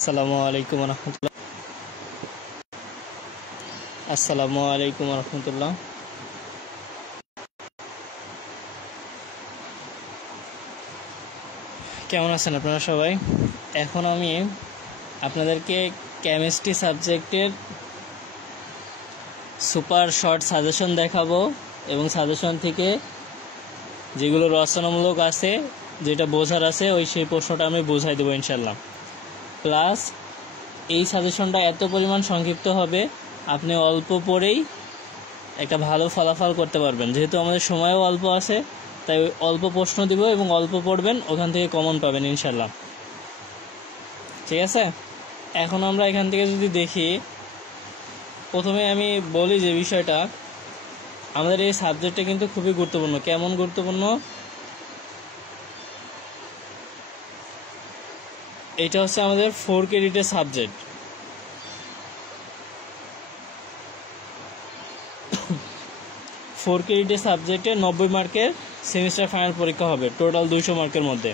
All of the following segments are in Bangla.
আসসালামু আলাইকুম রহমতুল্লাহ। আসসালামু আলাইকুম রহমতুল্লাহ। কেমন আছেন আপনারা সবাই? এখন আমি আপনাদেরকে কেমিস্ট্রি সাবজেক্টের সুপার শর্ট সাজেশন দেখাবো এবং সাজেশন থেকে যেগুলো রচনামূলক আছে, যেটা বোঝার আছে, সেই প্রশ্নটা আমি বোঝাই দেবো ইনশাল্লাহ। প্লাস এই সাজেশনটা এত পরিমাণ সংক্ষিপ্ত হবে, আপনি অল্প পড়েই একটা ভালো ফলাফল করতে পারবেন। যেহেতু আমাদের সময়ও অল্প আছে, তাই অল্প প্রশ্ন দিব এবং অল্প পড়বেন, ওখান থেকে কমন পাবেন ইনশাল্লাহ। ঠিক আছে, এখন আমরা এখান থেকে যদি দেখি, প্রথমে আমি বলি যে বিষয়টা, আমাদের এই সাবজেক্টটা কিন্তু খুবই গুরুত্বপূর্ণ। কেমন গুরুত্বপূর্ণ? এটা হচ্ছে আমাদের 4 ক্রেডিটের সাবজেক্ট। ফোর ক্রেডিটের সাবজেক্টে 90 মার্কের সেমিস্টার ফাইনাল পরীক্ষা হবে, টোটাল 200 মার্কের মধ্যে।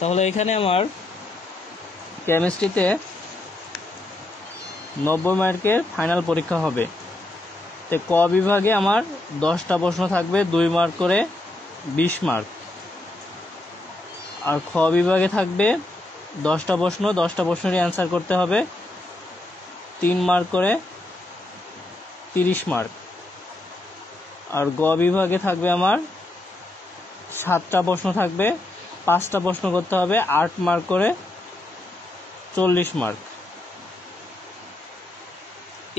তাহলে এখানে আমার কেমিস্ট্রিতে 90 মার্কের ফাইনাল পরীক্ষা হবে। তো ক বিভাগে আমার 10টা প্রশ্ন থাকবে, 2 মার্ক করে 20 মার্ক। আর খ বিভাগে থাকবে 10টা প্রশ্ন, 10টা প্রশ্নেরই অ্যান্সার করতে হবে, 3 মার্ক করে 30 মার্ক। আর গ বিভাগে থাকবে আমার 7টা প্রশ্ন থাকবে, 5টা প্রশ্ন করতে হবে, 8 মার্ক করে 40 মার্ক।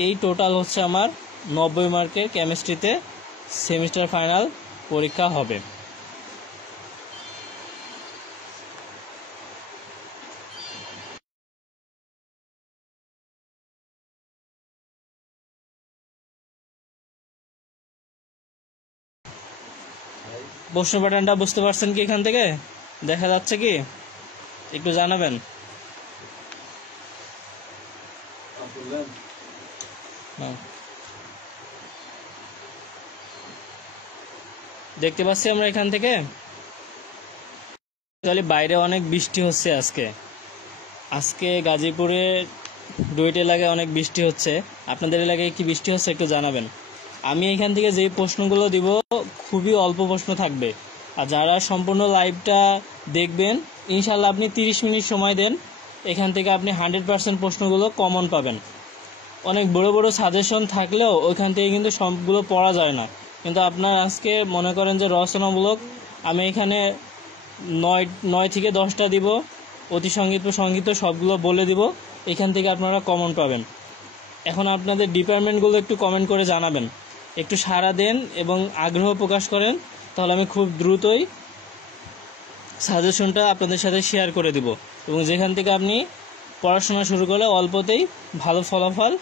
এই টোটাল হচ্ছে আমার 90 মার্কের কেমিস্ট্রিতে সেমিস্টার ফাইনাল পরীক্ষা হবে। প্রশ্ন প্যাটার্নটা বুঝতে পারছেন কি? এখান থেকে দেখা যাচ্ছে কি? একটু জানাবেন। দেখতে পাচ্ছি আমরা এখান থেকে। বাইরে অনেক বৃষ্টি হচ্ছে আজকে গাজীপুরে ডুয়েট এলাকায় অনেক বৃষ্টি হচ্ছে। আপনাদের এলাকায় কি বৃষ্টি হচ্ছে একটু জানাবেন। আমি এখান থেকে যে প্রশ্নগুলো দিব খুবই অল্প প্রশ্ন থাকবে, আর যারা সম্পূর্ণ লাইভটা দেখবেন ইনশাল্লাহ আপনি 30 মিনিট সময় দেন, এখান থেকে আপনি 100% প্রশ্নগুলো কমন পাবেন। অনেক বড় বড় সাজেশন থাকলেও ওইখান থেকে কিন্তু সবগুলো পড়া যায় না। কিন্তু আপনার আজকে মনে করেন যে রচনামূলক, আমি এখানে 9 থেকে 10টা দিব, অতি সংগীত সবগুলো বলে দিব, এখান থেকে আপনারা কমন পাবেন। এখন আপনাদের ডিপার্টমেন্টগুলো একটু কমেন্ট করে জানাবেন, একটু সাড়া দেন এবং আগ্রহ প্রকাশ করেন, তাহলে আমি খুব দ্রুতই সাজেশনটা আপনাদের সাথে শেয়ার করে দিব এবং যেখান থেকে আপনি পড়াশোনা শুরু করলে অল্পতেই ভালো ফলাফল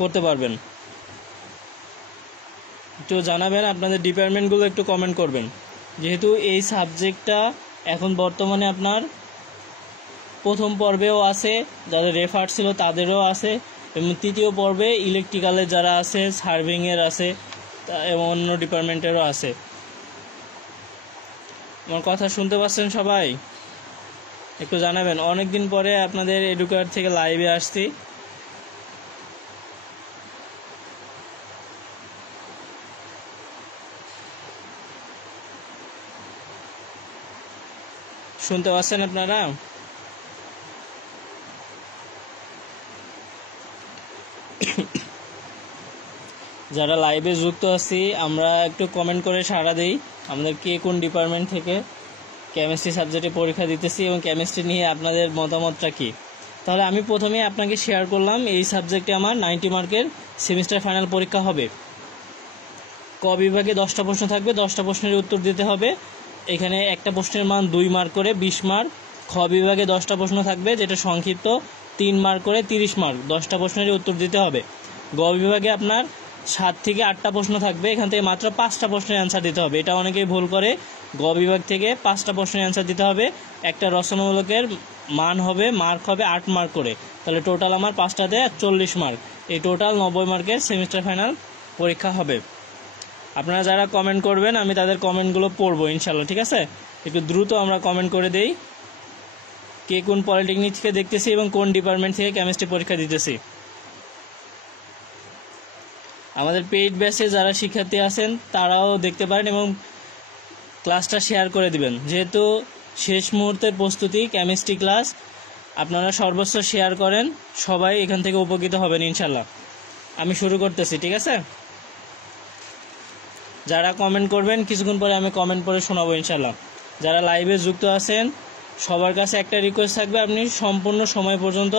করতে পারবেন। একটু জানাবেন, আপনাদের ডিপার্টমেন্টগুলো একটু কমেন্ট করবেন। যেহেতু এই সাবজেক্টটা এখন বর্তমানে আপনার প্রথম পর্বেও আছে, যাদের রেফার ছিল তাদেরও আছে, এবং তৃতীয় পর্বে ইলেকট্রিক্যালের যারা আছে, সার্ভিংয়ের আছে এবং অন্য ডিপার্টমেন্টেরও আছে। আমার কথা শুনতে পাচ্ছেন সবাই? একটু জানাবেন। অনেকদিন পরে আপনাদের এডুকেয়ার থেকে লাইভে আসছি। শুনতে পাচ্ছেন আপনারা? যারা লাইভে যুক্ত আছি আমরা একটু কমেন্ট করে সাড়া দেই, আমাদের কে কোন ডিপার্টমেন্ট থেকে কেমিস্ট্রি সাবজেক্টে পরীক্ষা দিতেছি এবং কেমিস্ট্রি নিয়ে আপনাদের মতামতটা কি। তাহলে আমি প্রথমে আপনাকে শেয়ার করলাম, এই সাবজেক্টে আমার 90 মার্কের সেমিস্টার ফাইনাল পরীক্ষা হবে। ক বিভাগে 10টা প্রশ্ন থাকবে, 10টা প্রশ্নের উত্তর দিতে হবে। এখানে একটা প্রশ্নের মান 2 মার্ক করে 20 মার্ক। খ বিভাগে 10টা প্রশ্ন থাকবে, যেটা সংক্ষিপ্ত, 3 মার্ক করে 30 মার্ক। 10টা প্রশ্নের উত্তর দিতে হবে। গ বিভাগে আপনার 7 থেকে 8টা প্রশ্ন থাকবে, এখান থেকে মাত্র 5টা প্রশ্নের অ্যান্সার দিতে হবে। এটা অনেকেই ভুল করে, গ বিভাগ থেকে 5টা প্রশ্নের অ্যান্সার দিতে হবে। একটা রচনামূলকের মান হবে, মার্ক হবে 8 মার্ক করে, তাহলে টোটাল আমার 5টাতে 40 মার্ক। এই টোটাল 90 মার্কের সেমিস্টার ফাইনাল পরীক্ষা হবে। আপনারা যারা কমেন্ট করবেন আমি তাদের কমেন্টগুলো পড়বো ইনশাল্লাহ। ঠিক আছে, একটু দ্রুত আমরা কমেন্ট করে দেই। কে কোন পলিটেকনিক থেকে দেখতেছি এবং কোন ডিপার্টমেন্ট থেকে কেমিস্ট্রি পরীক্ষা দিতেছি। আমাদের পেইড ব্যাচে যারা শিক্ষার্থী আছেন তারাও দেখতে পারেন এবং ক্লাসটা শেয়ার করে দিবেন। যেহেতু শেষ মুহূর্তের প্রস্তুতি কেমিস্ট্রি ক্লাস, আপনারা সর্বোচ্চ শেয়ার করেন, সবাই এখান থেকে উপকৃত হবেন ইনশাল্লাহ। আমি শুরু করতেছি, ঠিক আছে? যারা কমেন্ট করবেন কিছুক্ষণ পরে আমি কমেন্ট পড়ে শোনাবো ইনশাল্লাহ। যারা লাইভে যুক্ত আছেন সবার কাছে একটা রিকোয়েস্ট থাকবে, আপনি সম্পূর্ণ সময় পর্যন্ত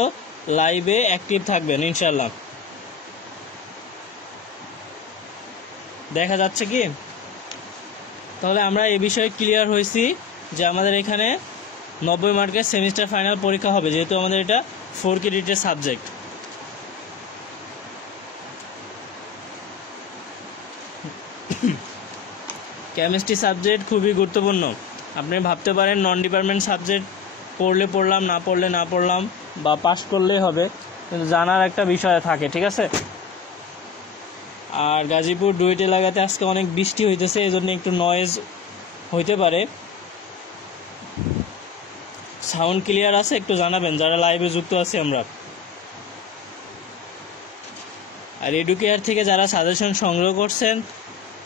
লাইভে অ্যাক্টিভ থাকবেন ইনশাল্লাহ। দেখা যাচ্ছে কি? তাহলে আমরা এই বিষয়ে ক্লিয়ার হয়েছি যে আমাদের এখানে 90 মার্কের সেমিস্টার ফাইনাল পরীক্ষা হবে, যেহেতু আমাদের এটা 4 ক্রেডিটের সাবজেক্ট। কেমিস্ট্রি সাবজেক্ট খুবই গুরুত্বপূর্ণ। আপনি ভাবতে পারেন নন ডিপার্টমেন্ট সাবজেক্ট পড়লে পড়লাম, না পড়লে না পড়লাম, বা পাস করলেই হবে, কিন্তু জানার একটা বিষয় থাকে, ঠিক আছে? আর গাজীপুর ডুয়েট এলাকাতে আজকে অনেক বৃষ্টি হইতেছে, এই জন্য একটু নয়েজ হইতে পারে। সাউন্ড ক্লিয়ার আছে একটু জানাবেন যারা লাইভে যুক্ত আছি আমরা। আর এডুকেয়ার থেকে যারা সাজেশন সংগ্রহ করছেন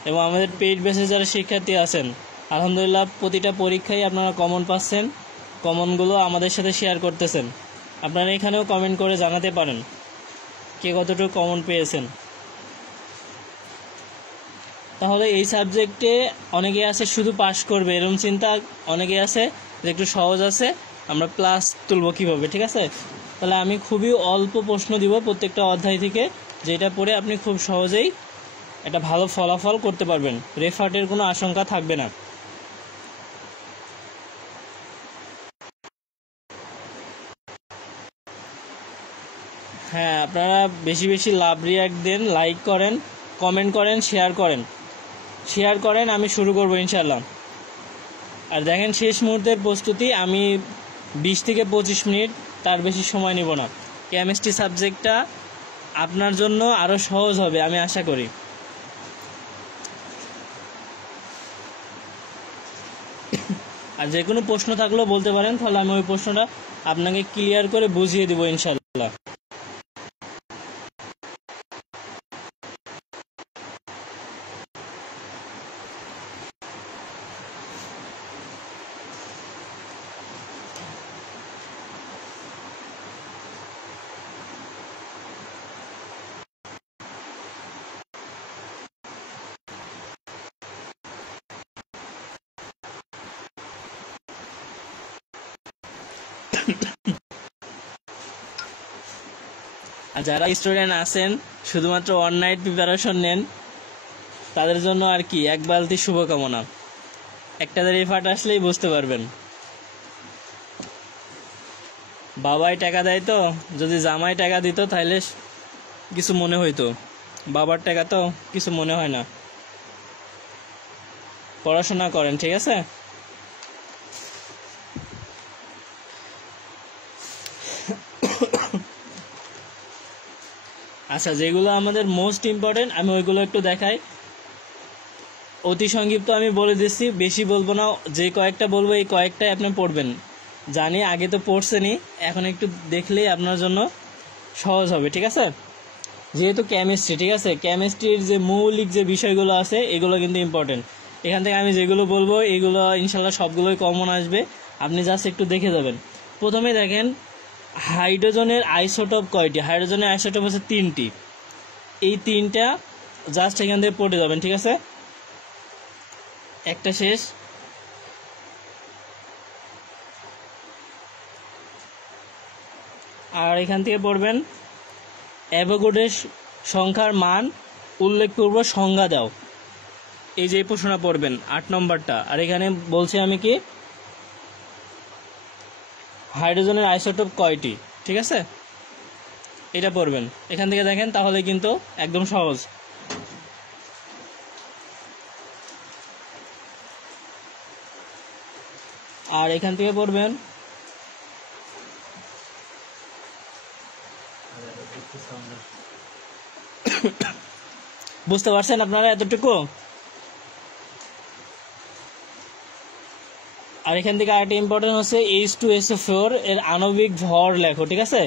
এবং আমাদের পেইড বেসে যারা শিক্ষার্থী আছেন, আলহামদুলিল্লাহ প্রতিটা পরীক্ষায় আপনারা কমন পাচ্ছেন। কমনগুলো আমাদের সাথে শেয়ার করতেছেন। আপনারা এখানেও কমেন্ট করে জানাতে পারেন কে কতটুকু কমন পেয়েছেন। তাহলে এই সাবজেক্টে অনেকে আছে শুধু পাস করবে এরকম চিন্তা, অনেকে আছে যে একটু সহজ আছে, আমরা প্লাস তুলবো কীভাবে, ঠিক আছে? তাহলে আমি খুবই অল্প প্রশ্ন দিব প্রত্যেকটা অধ্যায় থেকে, যেটা পড়ে আপনি খুব সহজেই একটা ভালো ফলাফল করতে পারবেন, রেফার্টের কোনো আশঙ্কা থাকবে না। হ্যাঁ, আপনারা বেশি বেশি লাভ রিয়াক্ট দেন, লাইক করেন, কমেন্ট করেন, শেয়ার করেন। আমি শুরু করবো ইনশাল্লাহ। আর দেখেন শেষ মুহূর্তের প্রস্তুতি, আমি 20 থেকে 25 মিনিট, তার বেশি সময় নিব না। কেমিস্ট্রি সাবজেক্টটা আপনার জন্য আরও সহজ হবে আমি আশা করি। আর যে কোনো প্রশ্ন থাকলেও বলতে পারেন, তাহলে আমি ওই প্রশ্নটা আপনাকে ক্লিয়ার করে বুঝিয়ে দেবো ইনশাল্লাহ। আর যারা স্টুডেন্ট আছেন শুধুমাত্র ওয়ান নাইট প্রিপারেশন নেন, তাদের জন্য আর কি এক বালতি শুভকামনা। একটা রেফার্ট আসলেই বুঝতে পারবেন। বাবাই টাকা দেয় তো, যদি জামাই টাকা দিত তাহলে কিছু মনে হইতো, বাবার টাকা তো কিছু মনে হয় না। পড়াশোনা করেন, ঠিক আছে? আচ্ছা, যেগুলো আমাদের মোস্ট ইম্পর্টেন্ট আমি ওইগুলো একটু দেখাই। অতি সংক্ষিপ্ত আমি বলে দিচ্ছি, বেশি বলবো না, যে কয়েকটা বলবো এই কয়েকটাই আপনি পড়বেন। জানি আগে তো পড়ছেনই, এখন একটু দেখলেই আপনার জন্য সহজ হবে, ঠিক আছে? যেহেতু কেমিস্ট্রি, ঠিক আছে, কেমিস্ট্রির যে মৌলিক যে বিষয়গুলো আছে এগুলো কিন্তু ইম্পর্টেন্ট। এখান থেকে আমি যেগুলো বলবো এগুলো ইনশাল্লাহ সবগুলোই কমন আসবে, আপনি জাস্ট একটু দেখে যাবেন। প্রথমে দেখেন হাইড্রোজেনের আইসোটোপ কয়টি? হাইড্রোজেনের আইসোটোপ হচ্ছে 3টি। এই 3টা জাস্ট এখান থেকে পড়ে যাবেন, ঠিক আছে? একটা শেষ। আর এখান থেকে পড়বেন অ্যাভোগাড্রোর সংখ্যার মান উল্লেখপূর্ব সংজ্ঞা দাও। এই যে প্রশ্নটা পড়বেন 8 নম্বরটা। আর এখানে বলছি আমি কি হাইড্রোজেনের আইসোটোপ কয়টি, ঠিক আছে? এটা পড়বেন এখান থেকে, দেখেন তাহলে কিন্তু একদম সহজ। আর এখান থেকে পড়বেন বুঝতে পারছেন আপনারা এতটুকু? আর এখান থেকে আরেকটা ইম্পর্টেন্ট হচ্ছে H2SO4 এর আণবিক ভর লেখো, ঠিক আছে?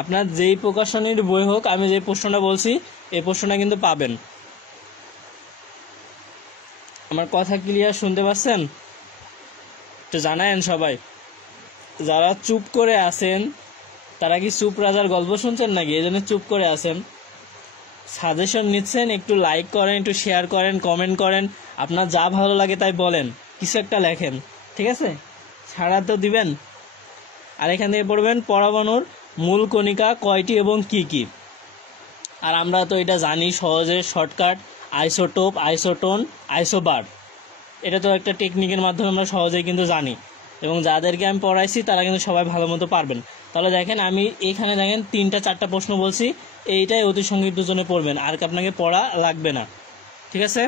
আপনার যেই প্রকাশনীর বই হোক, আমি যে প্রশ্নটা বলছি এই প্রশ্নটা কিন্তু পাবেন। আমার কথা ক্লিয়ার শুনতে পাচ্ছেন? তো জানায়েন সবাই। যারা চুপ করে আছেন তারা কি চুপ রাজার গল্প শুনছেন নাকি? এই জন্য চুপ করে আছেন। সাজেশন নিচ্ছেন, একটু লাইক করেন, একটু শেয়ার করেন, কমেন্ট করেন, আপনার যা ভালো লাগে তাই বলেন, কিছু একটা লেখেন, ঠিক আছে? ছাড়া তো দিবেন। আর এখান থেকে পড়বেন পরমাণুর মূল কণিকা কয়টি এবং কি কি। আর আমরা তো এটা জানি সহজে, শর্টকাট আইসোটোপ, আইসোটোন, আইসোবার। এটা তো একটা টেকনিকের মাধ্যমে আমরা সহজেই কিন্তু জানি, এবং যাদেরকে আমি পড়াইছি তারা কিন্তু সবাই ভালো মতো পারবেন। তাহলে দেখেন আমি এখানে দেখেন 3-4টা প্রশ্ন বলছি, এইটাই অতি সংক্ষিপ্তের জন্য পড়বেন, আর আপনাকে পড়া লাগবে না, ঠিক আছে?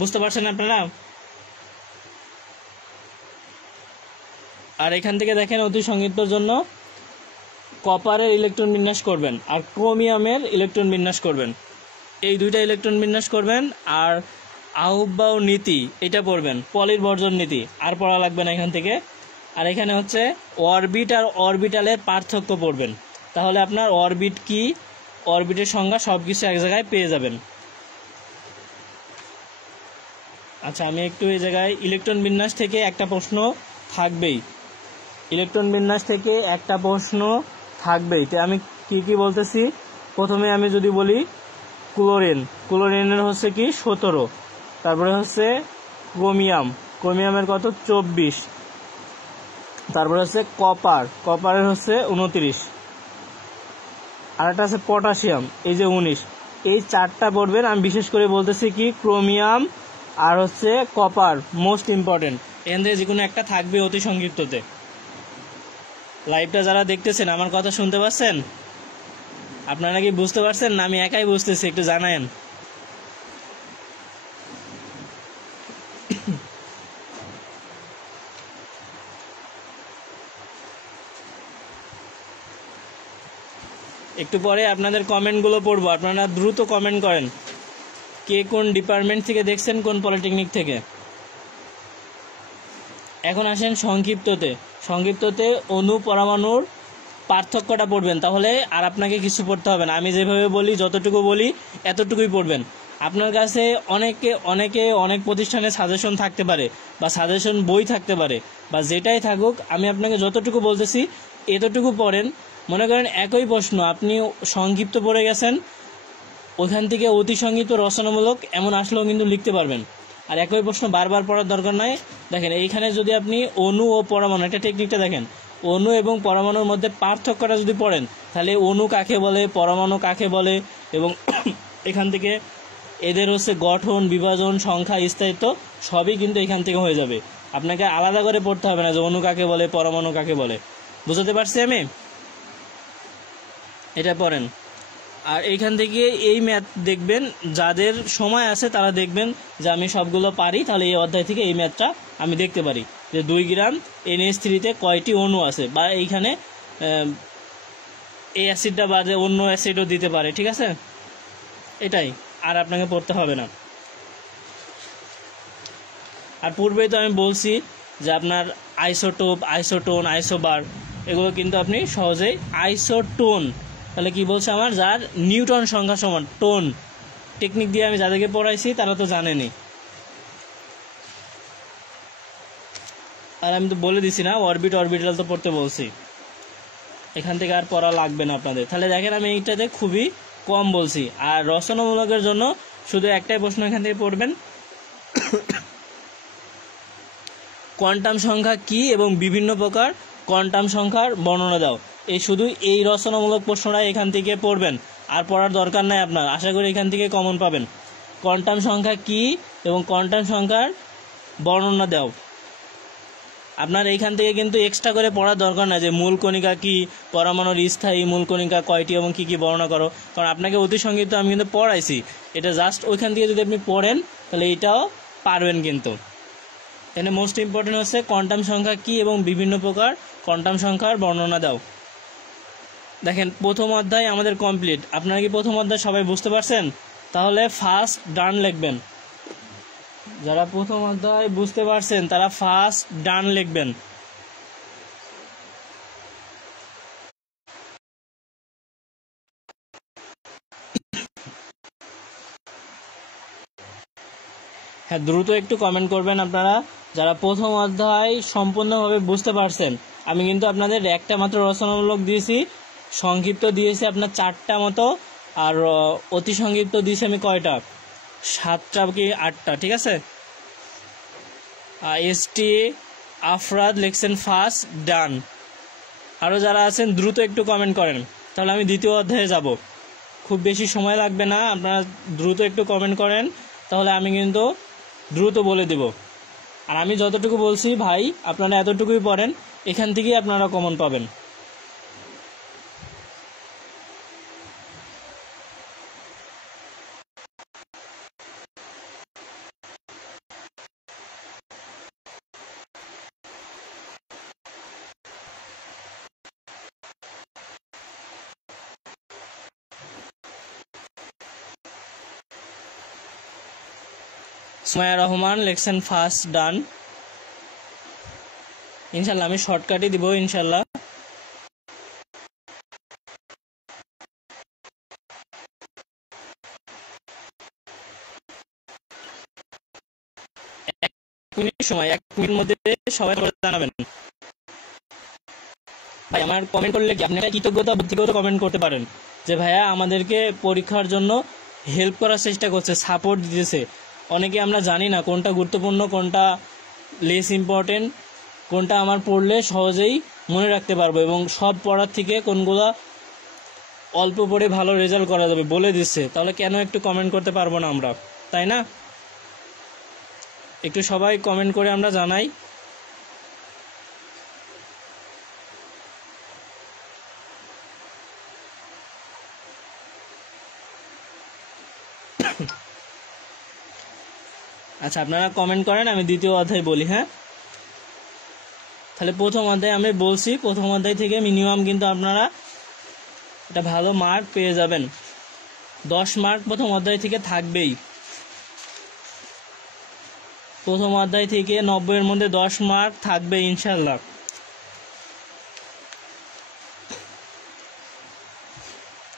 বুঝতে পারছেন আপনারা? আর এখান থেকে দেখেন অতি সংক্ষিপ্তের জন্য কপারের ইলেকট্রন বিন্যাস করবেন আর ক্রোমিয়ামের ইলেকট্রন বিন্যাস করবেন, এই দুইটা ইলেকট্রন বিন্যাস করবেন। আর আহুবাউ নীতি এটা পড়বেন, পলির বর্জন নীতি, আর পড়া লাগবে না এখান থেকে। আর এখানে হচ্ছে অরবিট আর অরবিটালের পার্থক্য পড়বেন, তাহলে আপনার অরবিট কি, অরবিটের সংজ্ঞা সব কিছু এক জায়গায় পেয়ে যাবেন। আচ্ছা, আমি একটু এই জায়গায় ইলেকট্রন বিন্যাস থেকে একটা প্রশ্ন থাকবেই, ইলেকট্রন বিন্যাস থেকে একটা প্রশ্ন থাকবেই। তো আমি কি কি বলতেছি, প্রথমে আমি যদি বলি ক্লোরিন, ক্লোরিনের হচ্ছে কি 17, তারপরে হচ্ছে ক্রোমিয়াম, ক্রোমিয়ামের কত 24, তারপরে হচ্ছে কপার, কপারের হচ্ছে 29, আর একটা আছে পটাশিয়াম, এই যে 19। এই 4টা পড়বেন। আমি বিশেষ করে বলতেছি কি ক্রোমিয়াম আর হচ্ছে কপার মোস্ট ইম্পর্টেন্ট, এখান থেকে যে কোনো একটা থাকবে অতি সংক্ষিপ্ততে। লাইভটা যারা দেখতেছেন আমার কথা শুনতে পাচ্ছেন? আপনারা কি বুঝতে পারছেন না আমি একাই বুঝতেছি? একটু জানায়েন। একটু পরে আপনাদের কমেন্টগুলো পড়বো, আপনারা দ্রুত কমেন্ট করেন কে কোন ডিপার্টমেন্ট থেকে দেখছেন, কোন পলিটেকনিক থেকে। এখন আসেন সংক্ষিপ্ততে। সংক্ষিপ্ততে অণু পরমাণুর পার্থক্যটা পড়বেন, তাহলে আর আপনাকে কিছু পড়তে হবে না। আমি যেভাবে বলি, যতটুকু বলি এতটুকুই পড়বেন। আপনার কাছে অনেকে অনেক প্রতিষ্ঠানে সাজেশন থাকতে পারে, বা সাজেশন বই থাকতে পারে, বা যেটাই থাকুক, আমি আপনাকে যতটুকু বলতেছি এতটুকু পড়েন। মনে করেন একই প্রশ্ন আপনি সংক্ষিপ্ত পড়ে গেছেন, ওইখান থেকে অতি সংক্ষিপ্ত রচনামূলক এমন আসলেও কিন্তু লিখতে পারবেন। আর একই প্রশ্ন বারবার পড়ার দরকার নাই। দেখেন এইখানে যদি আপনি অণু ও পরমাণু, একটা টেকনিকটা দেখেন, অণু এবং পরমাণুর মধ্যে পার্থক্যটা যদি পড়েন, তাহলে অণু কাকে বলে, পরমাণু কাকে বলে, এবং এখান থেকে এদের হচ্ছে গঠন, বিভাজন, সংখ্যা, স্থায়িত্ব সবই কিন্তু এখান থেকে হয়ে যাবে। আপনাকে আলাদা করে পড়তে হবে না যে অণু কাকে বলে, পরমাণু কাকে বলে। বুঝতে পারছি আমি? এটা পড়েন। আর এইখান থেকে এই ম্যাথ দেখবেন, যাদের সময় আছে তারা দেখবেন যে আমি সবগুলো পারি, তাহলে এই অধ্যায় থেকে এই ম্যাথটা আমি দেখতে পারি যে 2 গ্রাম NH3-তে কয়টি অণু আছে, বা এইখানে এই অ্যাসিডটা বাদে অন্য অ্যাসিডও দিতে পারে, ঠিক আছে? এটাই, আর আপনাকে পড়তে হবে না। আর পূর্বেই তো আমি বলছি যে আপনার আইসোটোপ, আইসোটোন, আইসোবার এগুলো কিন্তু আপনি সহজেই আইসোটোন, তাহলে কি বলছে আমার, যার নিউটন সংখ্যা সমান, টোন টেকনিক দিয়ে আমি যাদেরকে পড়াইছি তারা তো জানেনি। আর আমি তো বলে দিছি না, অরবিট অরবিটাল তো পড়তে বলছি, এখান থেকে আর পড়া লাগবে না আপনাদের। তাহলে দেখেন আমি এইটাতে খুবই কম বলছি। আর রচনামূলকের জন্য শুধু একটাই প্রশ্ন এখান থেকে পড়বেন, কোয়ান্টাম সংখ্যা কি এবং বিভিন্ন প্রকার কোয়ান্টাম সংখ্যার বর্ণনা দাও। এই শুধু এই রচনামূলক প্রশ্নটা এখান থেকে পড়বেন, আর পড়ার দরকার নাই আপনার। আশা করি এখান থেকে কমন পাবেন। কোয়ান্টাম সংখ্যা কি এবং কোয়ান্টাম সংখ্যার বর্ণনা দাও। আপনার এইখান থেকে কিন্তু এক্সট্রা করে পড়ার দরকার না যে মূল কণিকা কি, পরমাণুর স্থায়ী মূল কণিকা কয়টি এবং কি কি বর্ণনা করো, কারণ আপনাকে অতি সংক্ষিপ্ত আমি কিন্তু পড়াইছি। এটা জাস্ট ওইখান থেকে যদি আপনি পড়েন তাহলে এটাও পারবেন। কিন্তু এখানে মোস্ট ইম্পর্টেন্ট হচ্ছে কোয়ান্টাম সংখ্যা কি এবং বিভিন্ন প্রকার কোয়ান্টাম সংখ্যার বর্ণনা দাও। দেখেন প্রথম অধ্যায় আমাদের কমপ্লিট। আপনারা কি প্রথম অধ্যায় সবাই বুঝতে পারছেন? তাহলে ফার্স্ট ডান লিখবেন। যারা প্রথম অধ্যায় বুঝতে পারছেন তারা ফার্স্ট ডান লিখবেন। হ্যাঁ, দ্রুত একটু কমেন্ট করবেন আপনারা যারা প্রথম অধ্যায় সম্পূর্ণভাবে বুঝতে পারছেন। আমি কিন্তু আপনাদের একটা মাত্র রচনামূলক দিয়েছি, সংক্ষিপ্ত দিয়েছি আপনার 4টা মতো, আর অতি সংক্ষিপ্ত দিয়েছি আমি কয়টা, 7টা কি 8টা, ঠিক আছে। ST আফরাদ লিখছেন ফার্স্ট ডান। আরও যারা আছেন দ্রুত একটু কমেন্ট করেন, তাহলে আমি দ্বিতীয় অধ্যায়ে যাব। খুব বেশি সময় লাগবে না, আপনারা দ্রুত একটু কমেন্ট করেন, তাহলে আমি কিন্তু দ্রুত বলে দেব। আর আমি যতটুকু বলছি ভাই আপনারা এতটুকুই পড়েন, এখান থেকেই আপনারা কমন পাবেন। সুমাইয়া রহমান লিখছেন ফার্স্ট ডান। ইনশাল্লাহ আমি শর্টকাটই দিব ইনশাল্লাহ। সময় 1 মিনিট মধ্যে সবাই জানাবেন। ভাই আমার কমেন্ট করলে কি আপনি কৃতজ্ঞতা বুদ্ধিগত কমেন্ট করতে পারেন যে ভাইয়া আমাদেরকে পরীক্ষার জন্য হেল্প করার চেষ্টা করছে, সাপোর্ট দিতেছে। অনেকে আমরা জানি না কোনটা গুরুত্বপূর্ণ, কোনটা লেস ইম্পর্টেন্ট, কোনটা আমার পড়লে সহজেই মনে রাখতে পারবো, এবং সব পড়ার থেকে কোনগুলো অল্প পড়ে ভালো রেজাল্ট করা যাবে বলে দিচ্ছে। তাহলে কেন একটু কমেন্ট করতে পারবো না আমরা, তাই না? একটু সবাই কমেন্ট করে আমরা জানাই। আচ্ছা, আপনারা কমেন্ট করেন, আমি দ্বিতীয় অধ্যায় বলি। হ্যাঁ, তাহলে প্রথম অধ্যায় আমি বলছি, প্রথম অধ্যায় থেকে মিনিমাম কিন্তু আপনারা একটা ভালো মার্ক পেয়ে যাবেন। 10 মার্ক প্রথম অধ্যায় থেকে থাকবেই। প্রথম অধ্যায় থেকে 90-এর মধ্যে 10 মার্ক থাকবে ইনশাল্লাহ।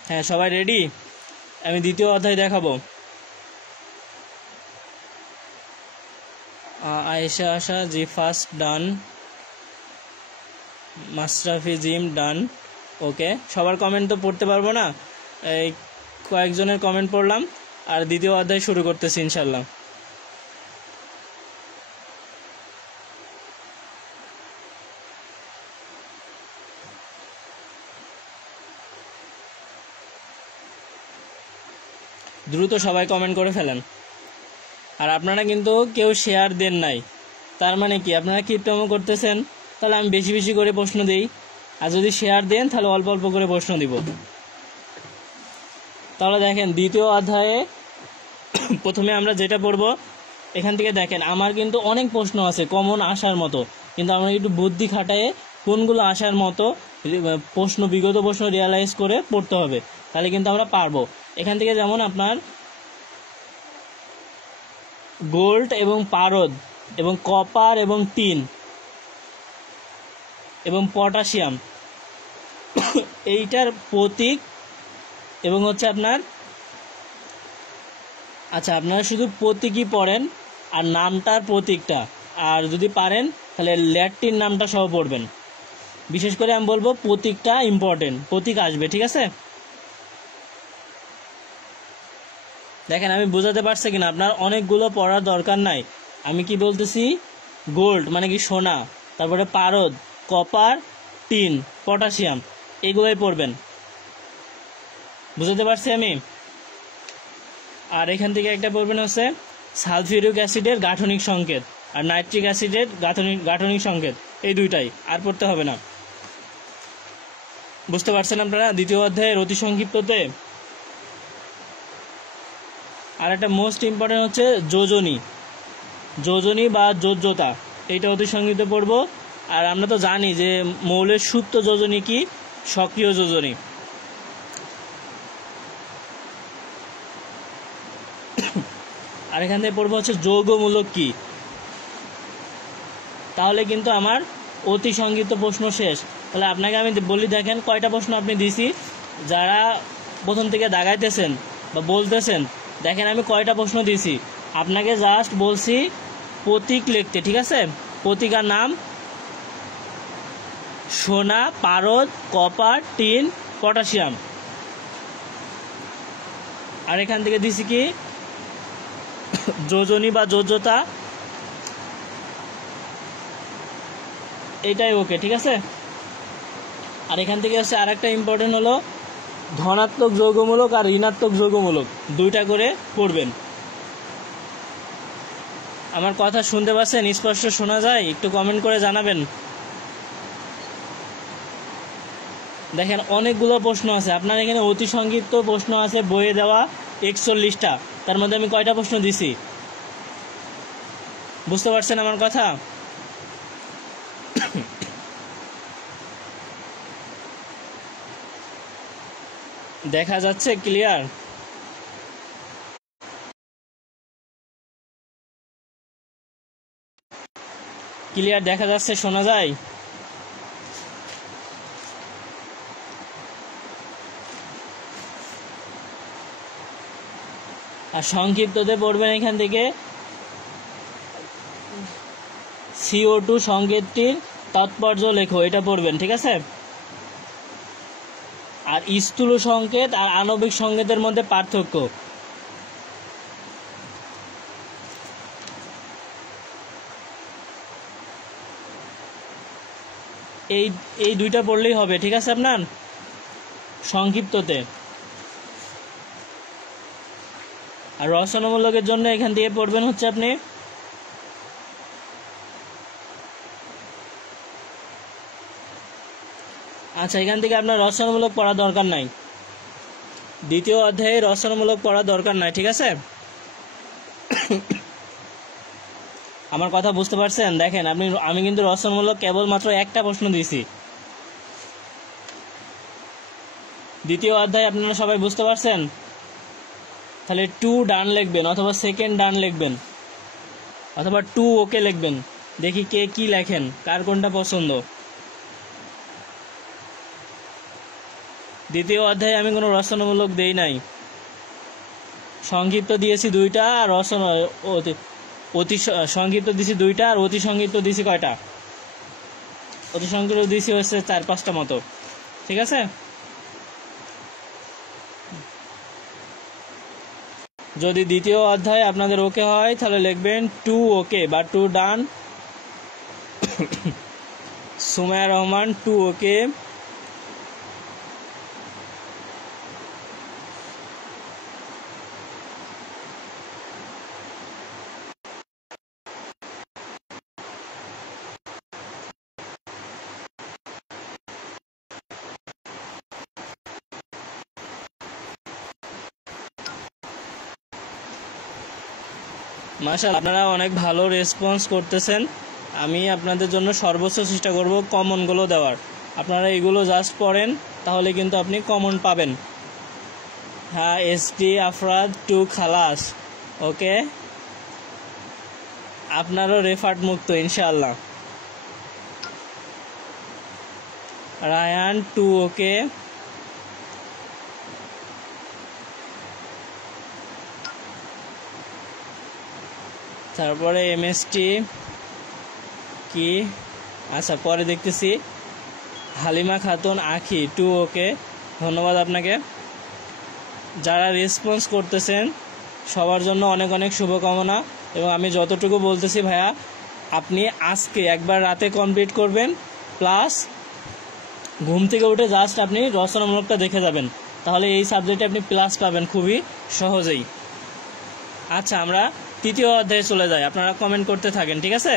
হ্যাঁ, সবাই রেডি? আমি দ্বিতীয় অধ্যায় দেখাবো। আয়েশা আশা জি ফার্স্ট ডান, মাশরাফি জিম ডান। ওকে, সবার কমেন্ট তো পড়তে পারবো না, এই কয়েকজনের কমেন্ট পড়লাম, আর দ্বিতীয় অধ্যায় শুরু করতেছি ইনশাল্লাহ। দ্রুত সবাই কমেন্ট করে ফেলেন। আর আপনারা কিন্তু কেউ শেয়ার দেন নাই, তার মানে কি আপনারা কিপটামো করতেছেন। তাহলে আমি বেশি বেশি করে প্রশ্ন দিই, আর যদি শেয়ার দেন তাহলে অল্প অল্প করে প্রশ্ন দিব। তাহলে দেখেন দ্বিতীয় অধ্যায়ে প্রথমে আমরা যেটা পড়বো, এখান থেকে দেখেন আমার কিন্তু অনেক প্রশ্ন আছে কমন আসার মতো, কিন্তু আমরা একটু বুদ্ধি খাটায়ে কোনগুলো আসার মতো প্রশ্ন, বিগত প্রশ্ন রিয়ালাইজ করে পড়তে হবে, তাহলে কিন্তু আমরা পারবো। এখান থেকে যেমন আপনার গোল্ড এবং পারদ এবং কপার এবং টিন এবং পটাশিয়াম, এইটার প্রতীক এবং হচ্ছে আপনার, আচ্ছা আপনারা শুধু প্রতীকই পড়েন আর নামটার প্রতীকটা, আর যদি পারেন তাহলে ল্যাটিন নামটা সহ পড়বেন। বিশেষ করে আমি বলবো প্রতীকটা ইম্পর্টেন্ট, প্রতীক আসবে, ঠিক আছে? দেখেন আমি বোঝাতে পারছি কিনা, আপনার অনেকগুলো পড়ার দরকার নাই। আমি কি বলতেছি, গোল্ড মানে কি সোনা, তারপরে পারদ, কপার, টিন, পটাশিয়াম, এগুলোই পড়বেন। বুঝাতে পারছি আমি? আর এখান থেকে একটা পড়বেন হচ্ছে সালফিউরিক অ্যাসিডের গাঠনিক সংকেত আর নাইট্রিক অ্যাসিডের গাঠনিক সংকেত, এই দুইটাই, আর পড়তে হবে না। বুঝতে পারছেন আপনারা দ্বিতীয় অধ্যায়ের অতি সংক্ষিপ্ততে? আর একটা মোস্ট ইম্পর্টেন্ট হচ্ছে যোজনী বা যোজ্যতা, এইটা অতি সংক্ষিপ্ত পড়বো। আর আমরা তো জানি যে মৌলের সুপ্ত যোজনী কি, সক্রিয় যোজনী। আর এখান থেকে পড়বো হচ্ছে যৌগমূলক কি। তাহলে কিন্তু আমার অতি সংক্ষিপ্ত প্রশ্ন শেষ। তাহলে আপনাকে আমি বলি, দেখেন কয়টা প্রশ্ন আপনি দিছি, যারা প্রথম থেকে দাগাইতেছেন বা বলতেছেন, দেখেন আমি কয়টা প্রশ্ন দিছি। আপনাকে জাস্ট বলছি প্রতীক লিখতে, ঠিক আছে? প্রতীকার নাম সোনা, পারদ, কপার, টিন, পটাশিয়াম। আর এখান থেকে দিছি কি যোজনী বা যোজ্যতা, এটাই ওকে, ঠিক আছে? আর এখান থেকে হচ্ছে আর একটা ইম্পর্টেন্ট হলো ধনাত্মক যৌগমূলক আর ঋণাত্মক যৌগমূলক, দুইটা করে পড়বেন। আমার কথা শুনতে পাচ্ছেন? স্পষ্ট শোনা যায়? একটু কমেন্ট করে জানাবেন। দেখেন অনেকগুলো প্রশ্ন আছে আপনার এখানে, অতি সংক্ষিপ্ত প্রশ্ন আছে বইয়ে দেওয়া 41টা, তার মধ্যে আমি কয়টা প্রশ্ন দিছি বুঝতে পারছেন আমার কথা? দেখা যাচ্ছে ক্লিয়ার? ক্লিয়ার দেখা যাচ্ছে, শোনা যায়? আর সংক্ষিপ্ততে পড়বেন এখান থেকে CO2 সংকেতটির তাৎপর্য লেখো, এটা পড়বেন, ঠিক আছে? আর স্থূল সংকেত আর আণবিক সংকেতের মধ্যে পার্থক্য, এই দুইটা পড়লেই হবে, ঠিক আছে আপনার সংক্ষিপ্ততে। আর রচনামূলকের জন্য এখান থেকে পড়বেন হচ্ছে আপনি আচ্ছা, এখান থেকে আপনার রচনামূলক পড়া দরকার নাই, দ্বিতীয় অধ্যায়ে রচনামূলক পড়া দরকার নাই, ঠিক আছে? আমার কথা বুঝতে পারছেন? দেখেন আমি কিন্তু রচনামূলক কেবলমাত্র একটা প্রশ্ন দিয়েছি। দ্বিতীয় অধ্যায় আপনারা সবাই বুঝতে পারছেন? তাহলে 2 ডান লিখবেন, অথবা সেকেন্ড ডান লিখবেন, অথবা 2 ওকে লিখবেন। দেখি কে কি লেখেন, কার কোনটা পছন্দ। দ্বিতীয় অধ্যায়ে আমি কোনো রচনামূলক দেই নাই, সংক্ষিপ্ত দিয়েছি 2টা, আর অতি সংক্ষিপ্ত দিয়েছি 2টা, আর অতি সংক্ষিপ্ত দিয়েছি কয়টা? অতি সংক্ষিপ্ত দিয়েছি হচ্ছে 4-5টা মতো, ঠিক আছে? যদি দ্বিতীয় অধ্যায় আপনাদের ওকে হয় তাহলে লিখবেন 2 ওকে বা 2 ডান। সুমাইয়া রহমান 2 ওকে। মাশাআল্লাহ, আপনারা অনেক ভালো রেসপন্স করতেছেন। আমি আপনাদের জন্য সর্বোচ্চ চেষ্টা করব কমনগুলো দেওয়ার। আপনারা এগুলো জাস্ট পড়েন, তাহলে কিন্তু আপনি কমন পাবেন। হ্যাঁ, SD আফরাদ 2 খালাস, ওকে। আপনারও রেফার্ট মুক্ত ইনশাআল্লাহ। রায়ান 2 ওকে। তারপরে MST কি, আচ্ছা পরে দেখতেছি। হালিমা খাতুন আখি 2 ওকে, ধন্যবাদ আপনাকে। যারা রেসপন্স করতেছেন সবার জন্য অনেক অনেক শুভকামনা। এবং আমি যতটুকু বলতেছি ভাইয়া, আপনি আজকে একবার রাতে কমপ্লিট করবেন, প্লাস ঘুম থেকে উঠে জাস্ট আপনি রচনামূলকটা দেখে যাবেন, তাহলে এই সাবজেক্টে আপনি প্লাস পাবেন খুবই সহজেই। আচ্ছা, আমরা তৃতীয় অধ্যায়ে চলে যাই, আপনারা কমেন্ট করতে থাকেন, ঠিক আছে?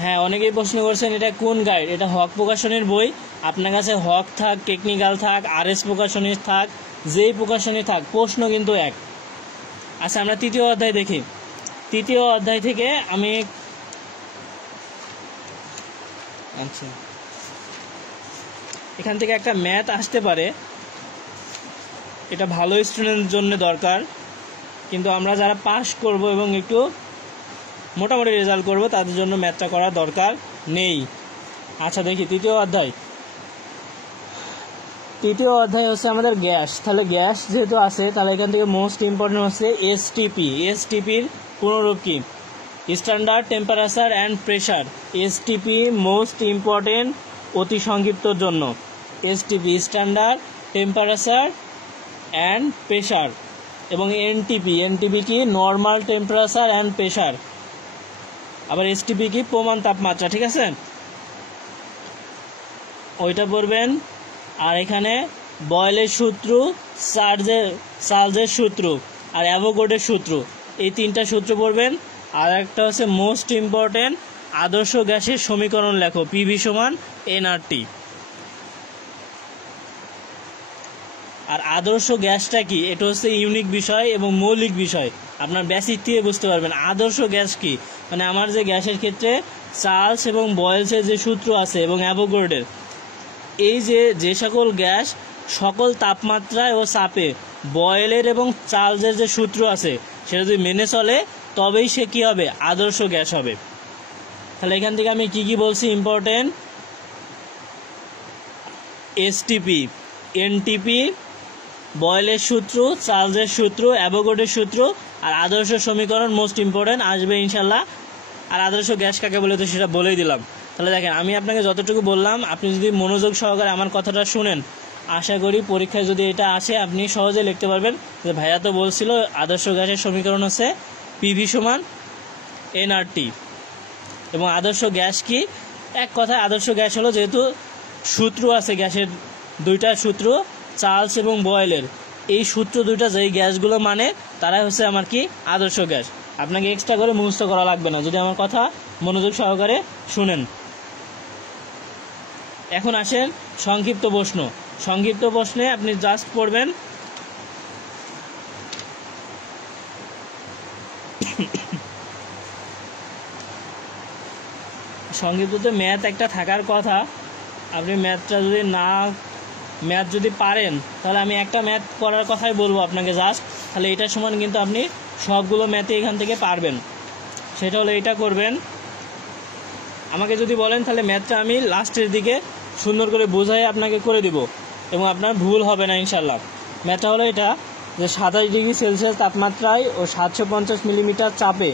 হ্যাঁ, অনেকেই প্রশ্ন করছেন এটা কোন গাইড। এটা হক প্রকাশনীর বই। আপনার কাছে হক থাক, টেকনিক্যাল থাক, RS প্রকাশনী থাক, যেই প্রকাশনী থাক, প্রশ্ন কিন্তু এক। আচ্ছা, আমরা তৃতীয় অধ্যায় দেখি। তৃতীয় অধ্যায় থেকে আমি এখান থেকে একটা ম্যাথ আসতে পারে, এটা ভালো স্টুডেন্টের জন্য দরকার, কিন্তু আমরা যারা পাস করব এবং একটু মোটামুটি রেজাল্ট করব তাদের জন্য ম্যাথটা করা দরকার নেই। আচ্ছা দেখি তৃতীয় অধ্যায় হচ্ছে আমাদের গ্যাস। তাহলে গ্যাস যেহেতু আছে তাহলে এখান থেকে মোস্ট ইম্পর্টেন্ট হচ্ছে এসটিপি। এসটিপির পুনরূপ কি? Standard temperature and pressure. STP most important অতি সংক্ষিপ্তর জন্য। STP standard temperature and pressure. এবং এনটিপি কি? Normal temperature and pressure. আবার এসটিপি কি? প্রমাণ তাপমাত্রা। ঠিক আছে, ওইটা পড়বেন। আর এখানে বয়েলের সূত্র, চার্লসের সূত্র আর অ্যাভোগাড্রোর সূত্র, এই তিনটা সূত্র পড়বেন। আর একটা হচ্ছে মোস্ট ইম্পর্টেন্ট, আদর্শ গ্যাসের সমীকরণ লেখো, পিভি সমান এনআরটি। আর আদর্শ গ্যাসটা কি? এটা হচ্ছে ইউনিক বিষয় এবং মৌলিক বিষয়, আপনার বেসিক থেকে বুঝতে পারবেন। আদর্শ গ্যাস কি? মানে আমার যে গ্যাসের ক্ষেত্রে চার্লস এবং বয়েলসের যে সূত্র আছে এবং অ্যাভোগাড্রোর, এই যে সকল গ্যাস সকল তাপমাত্রায় ও চাপে বয়েলের এবং চার্লসের যে সূত্র আছে সেটা যদি মেনে চলে তবেই সে কি হবে? আদর্শ গ্যাস হবে। তাহলে এখান থেকে আমি কি বলছি ইম্পর্টেন্ট? এসটিপি, এনটিপি, বয়েলের সূত্র, চার্লসের সূত্র, অ্যাভোগাড্রোর সূত্র আর আদর্শ সমীকরণ মোস্ট ইম্পর্টেন্ট আসবে ইনশাল্লাহ। আর আদর্শ গ্যাস কাকে বলে তো সেটা বলেই দিলাম। তাহলে দেখেন আমি আপনাকে যতটুকু বললাম আপনি যদি মনোযোগ সহকারে আমার কথাটা শুনেন, আশা করি পরীক্ষায় যদি এটা আসে আপনি সহজে লিখতে পারবেন যে ভাইয়া তো বলছিল আদর্শ গ্যাসের সমীকরণ হচ্ছে পিভি সমান এনআরটি। এবং আদর্শ গ্যাস কি? এক কথায় আদর্শ গ্যাস হলো, যেহেতু সূত্র আছে গ্যাসের দুইটা সূত্র, চার্লস এবং বয়েলের, এই সূত্র দুইটা যেই গ্যাসগুলো মানে তারাই হচ্ছে আমার কি? আদর্শ গ্যাস। আপনাকে এক্সট্রা করে মুখস্থ করা লাগবে না যদি আমার কথা মনোযোগ সহকারে শুনেন। এখন আসেন সংক্ষিপ্ত প্রশ্ন। সংক্ষিপ্ত প্রশ্নে আপনি জাস্ট পড়বেন সংক্ষিপ্ততে ম্যাথ একটা থাকার কথা। আপনি ম্যাথ যদি পারেন তাহলে আমি একটা ম্যাথ করার কথাই বলবো আপনাকে জাস্ট, তাহলে এটার সমান কিন্তু আপনি সবগুলো ম্যাথে এখান থেকে পারবেন। সেটা হলো এটা করবেন। আমাকে যদি বলেন তাহলে ম্যাথটা আমি লাস্টের দিকে সুন্দর করে বোঝাই আপনাকে করে দিব এবং আপনার ভুল হবে না ইনশাল্লাহ। ম্যাথটা হলো এটা যে 27 ডিগ্রি সেলসিয়াস তাপমাত্রায় ও 750 মিলিমিটার চাপে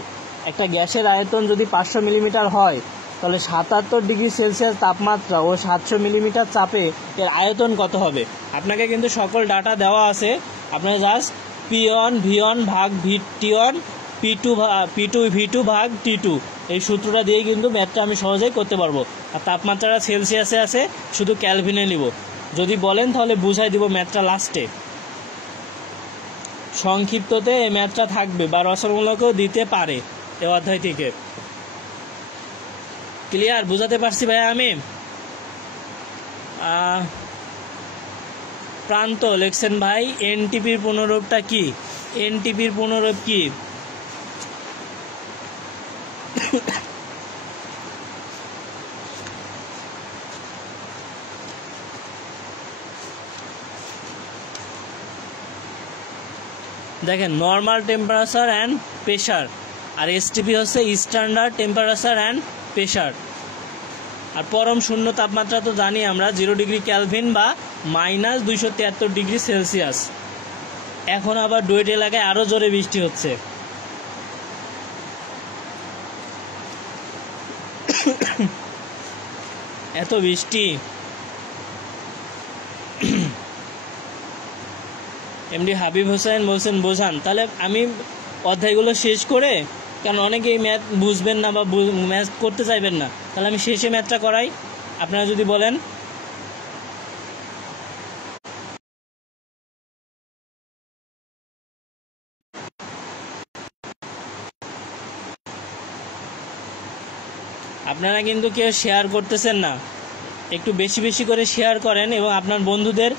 একটা গ্যাসের আয়তন যদি 500 মিলিমিটার হয় তাহলে 77 ডিগ্রি সেলসিয়াস তাপমাত্রা ও 700 মিলিমিটার চাপে এর আয়তন কত হবে? আপনাকে কিন্তু সকল ডাটা দেওয়া আছে, আপনাকে জাস্ট P1 V1 ভাগ T1 P2 V2 ভাগ T2 এই সূত্রটা দিয়ে কিন্তু ম্যাথটা আমি সহজেই করতে পারবো। আর তাপমাত্রাটা সেলসিয়াসে আছে, শুধু ক্যালভিনে নিব। যদি বলেন তাহলে বুঝাই দিব ম্যাথটা লাস্টে। সংক্ষিপ্ততে এই ম্যাথটা থাকবে বা রচনামূলকও দিতে পারে এ অধ্যায় থেকে। ক্লিয়ার? বুঝাতে পারছি ভাই আমি? প্রান্ত লিখছেন ভাই এনটিপির পুনরূপটা কি? এনটিপির পুনরূপ কি? দেখেন নর্মাল টেম্পারেচার অ্যান্ড প্রেশার, আর এসটিপি হচ্ছে স্ট্যান্ডার্ড টেম্পারেচার অ্যান্ড প্রেশার। আর পরম শূন্য তাপমাত্রা তো জানি আমরা 0 ডিগ্রি ক্যালভিন বা -273 ডিগ্রি সেলসিয়াস। এখন আবার ডুয়েট এলাকায় আরও জোরে বৃষ্টি হচ্ছে। এত বৃষ্টি। এমডি হাবিব হোসেন বলছেন বোঝান। তাহলে আমি অধ্যায়গুলো শেষ করে, কারণ অনেকেই ম্যাথ বুঝবেন না বা ম্যাথ করতে চাইবেন না, তাহলে আমি শেষে ম্যাথটা করাই, আপনারা যদি বলেন। আপনারা কিন্তু কেউ শেয়ার করতেছেন না, একটু বেশি বেশি করে শেয়ার করেন এবং আপনার বন্ধুদের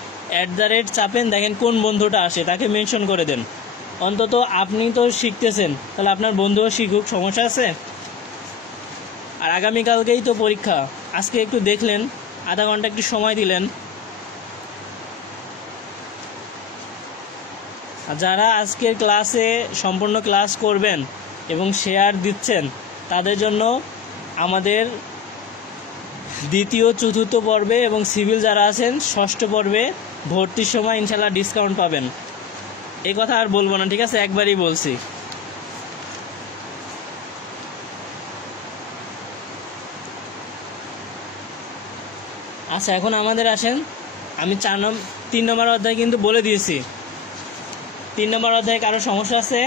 @চাপেন, দেখেন কোন বন্ধুটা আসে তাকে মেনশন করে দেন। অন্তত আপনি তো শিখতেছেন, তাহলে আপনার বন্ধুও শিখুক, সমস্যা আছে? আর আগামীকালকেই তো পরীক্ষা, আজকে একটু দেখলেন, আধা ঘন্টা একটু সময় দিলেন, আর যারা আজকের ক্লাসে সম্পূর্ণ ক্লাস করবেন এবং শেয়ার দিচ্ছেন তাদের জন্য আমাদের দ্বিতীয় চতুর্থ পর্বে এবং সিভিল যারা আছেন ষষ্ঠ পর্বে ভর্তির সময় ইনশাল্লাহ ডিসকাউন্ট পাবেন। এই কথা আর বলবো না, ঠিক আছে, একবারই বলছি। আচ্ছা, এখন আমাদের আসেন, আমি 3 নম্বর অধ্যায় কিন্তু বলে দিয়েছি। 3 নম্বর অধ্যায়ে কারো সমস্যা আছে?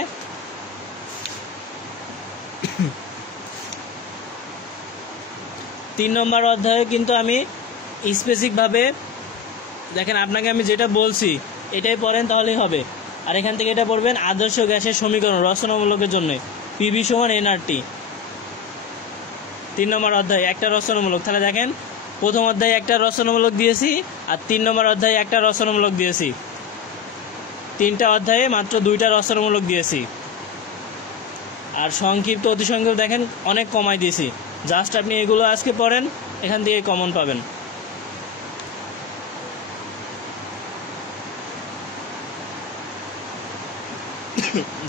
3 নম্বর অধ্যায়ে কিন্তু আমি স্পেসিফিকভাবে দেখেন, আপনাকে আমি যেটা বলছি এটাই পড়েন তাহলেই হবে। আর এখান থেকে এটা পড়বেন আদর্শ গ্যাসের সমীকরণ রচনামূলকের জন্য পিভি সমান এনআরটি। 3 নম্বর অধ্যায় একটা রচনামূলক। তাহলে দেখেন, প্রথম অধ্যায়ে একটা রচনামূলক দিয়েছি আর 3 নম্বর অধ্যায়ে একটা রচনামূলক দিয়েছি। 3টা অধ্যায়ে মাত্র 2টা রচনামূলক দিয়েছি। আর সংক্ষিপ্ত অতি সংক্ষিপ্ত দেখেন অনেক কমাই দিয়েছি। জাস্ট আপনি এগুলো আজকে পড়েন, এখান থেকে কমন পাবেন।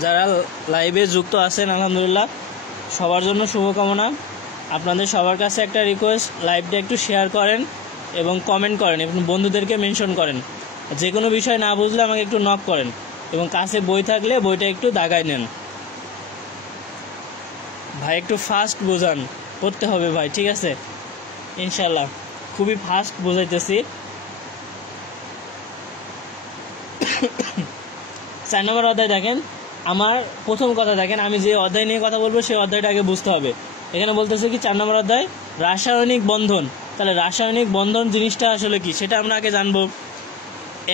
যারা লাইভে যুক্ত আছেন আলহামদুলিল্লাহ সবার জন্য শুভকামনা। আপনাদের সবার কাছে একটা রিকোয়েস্ট, লাইভটা একটু শেয়ার করেন এবং কমেন্ট করেন এবং বন্ধুদেরকে মেনশন করেন। যে কোনো বিষয় না বুঝলে আমাকে একটু নক করেন এবং কাছে বই থাকলে বইটা একটু দাগায় নেন। ভাই একটু ফাস্ট বোঝান, করতে হবে ভাই, ঠিক আছে ইনশাল্লাহ, খুবই ফাস্ট বোঝাইতেছি। 4 নম্বর অধ্যায় দেখেন, আমার প্রথম কথা দেখেন, আমি যে অধ্যায় নিয়ে কথা বলবো সেই অধ্যায়টা আগে বুঝতে হবে। এখানে বলতেছে কি 4 নম্বর অধ্যায় রাসায়নিক বন্ধন। তাহলে রাসায়নিক বন্ধন জিনিসটা আসলে কি সেটা আমরা আগে জানবো।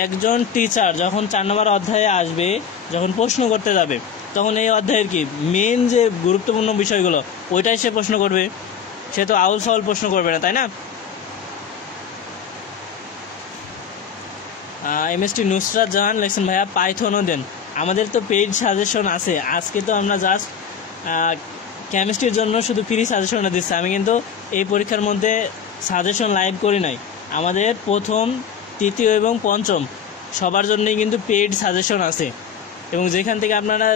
একজন টিচার যখন 4 নম্বর অধ্যায়ে আসবে, যখন প্রশ্ন করতে যাবে, তখন এই অধ্যায়ের কি মেন যে গুরুত্বপূর্ণ বিষয়গুলো ওইটাই সে প্রশ্ন করবে। সে তো আউল ফাউল প্রশ্ন করবে না, তাই না? এমএসটি নুসরাত জাহান লেখছেন ভাইয়া পাইথনও দেন। আমাদের তো পেইড সাজেশন আছে। আজকে তো আমরা জাস্ট কেমিস্ট্রির জন্য শুধু ফ্রি সাজেশনটা দিচ্ছি। আমি কিন্তু এই পরীক্ষার মধ্যে সাজেশন লাইভ করি নাই। আমাদের প্রথম, তৃতীয় এবং পঞ্চম সবার জন্যই কিন্তু পেইড সাজেশন আছে এবং যেখান থেকে আপনারা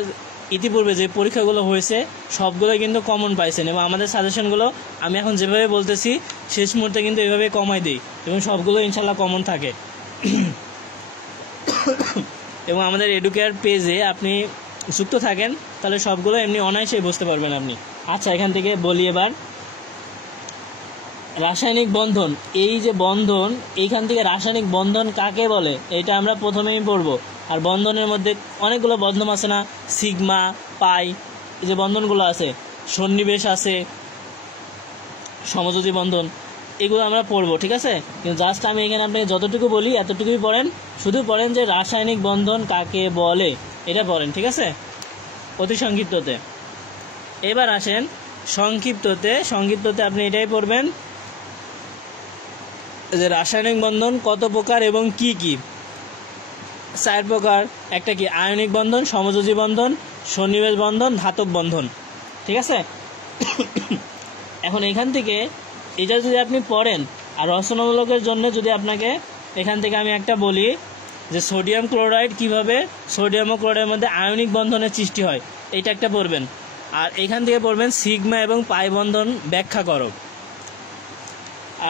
ইতিপূর্বে যে পরীক্ষাগুলো হয়েছে সবগুলো কিন্তু কমন পাইছেন। এবং আমাদের সাজেশনগুলো আমি এখন যেভাবে বলতেছি শেষ মুহূর্তে কিন্তু এভাবে কমাই দিই এবং সবগুলো ইনশাল্লাহ কমন থাকে। এবং আমাদের এডুকেয়ার পেজে আপনি যুক্ত থাকেন তাহলে সবগুলো এমনি অনায়াসেই বুঝতে পারবেন আপনি। আচ্ছা, এখান থেকে বলি এবার রাসায়নিক বন্ধন। এই যে বন্ধন, এইখান থেকে রাসায়নিক বন্ধন কাকে বলে এটা আমরা প্রথমেই পড়বো। আর বন্ধনের মধ্যে অনেকগুলো বন্ধন আছে না, সিগমা, পাই, এই যে বন্ধনগুলো আছে, সন্নিবেশ আছে, সমযোজী বন্ধন, এগুলো আমরা পড়বো, ঠিক আছে। কিন্তু জাস্ট আমি এখানে আপনাকে যতটুকু বলি এতটুকুই পড়েন, শুধু পড়েন যে রাসায়নিক বন্ধন কাকে বলে এটা পড়েন, ঠিক আছে, অতি সংক্ষিপ্ততে। এবার আসেন সংক্ষিপ্ততে। সংক্ষিপ্ততে আপনি এটাই পড়বেন যে রাসায়নিক বন্ধন কত প্রকার এবং কি কি। 4 প্রকার। একটা কি আয়নিক বন্ধন, সমযোজী বন্ধন, সন্নিবেশ বন্ধন, ধাতব বন্ধন, ঠিক আছে। এখন এখান থেকে এটা যদি আপনি পড়েন, আর রচনামূলকের জন্য যদি আপনাকে এখান থেকে আমি একটা বলি যে সোডিয়াম ক্লোরাইড কিভাবে সোডিয়াম ও ক্লোরাইডের মধ্যে আয়নিক বন্ধনের সৃষ্টি হয়, এটা একটা পড়বেন। আর এখান থেকে পড়বেন সিগমা এবং পাই বন্ধন ব্যাখ্যা করো।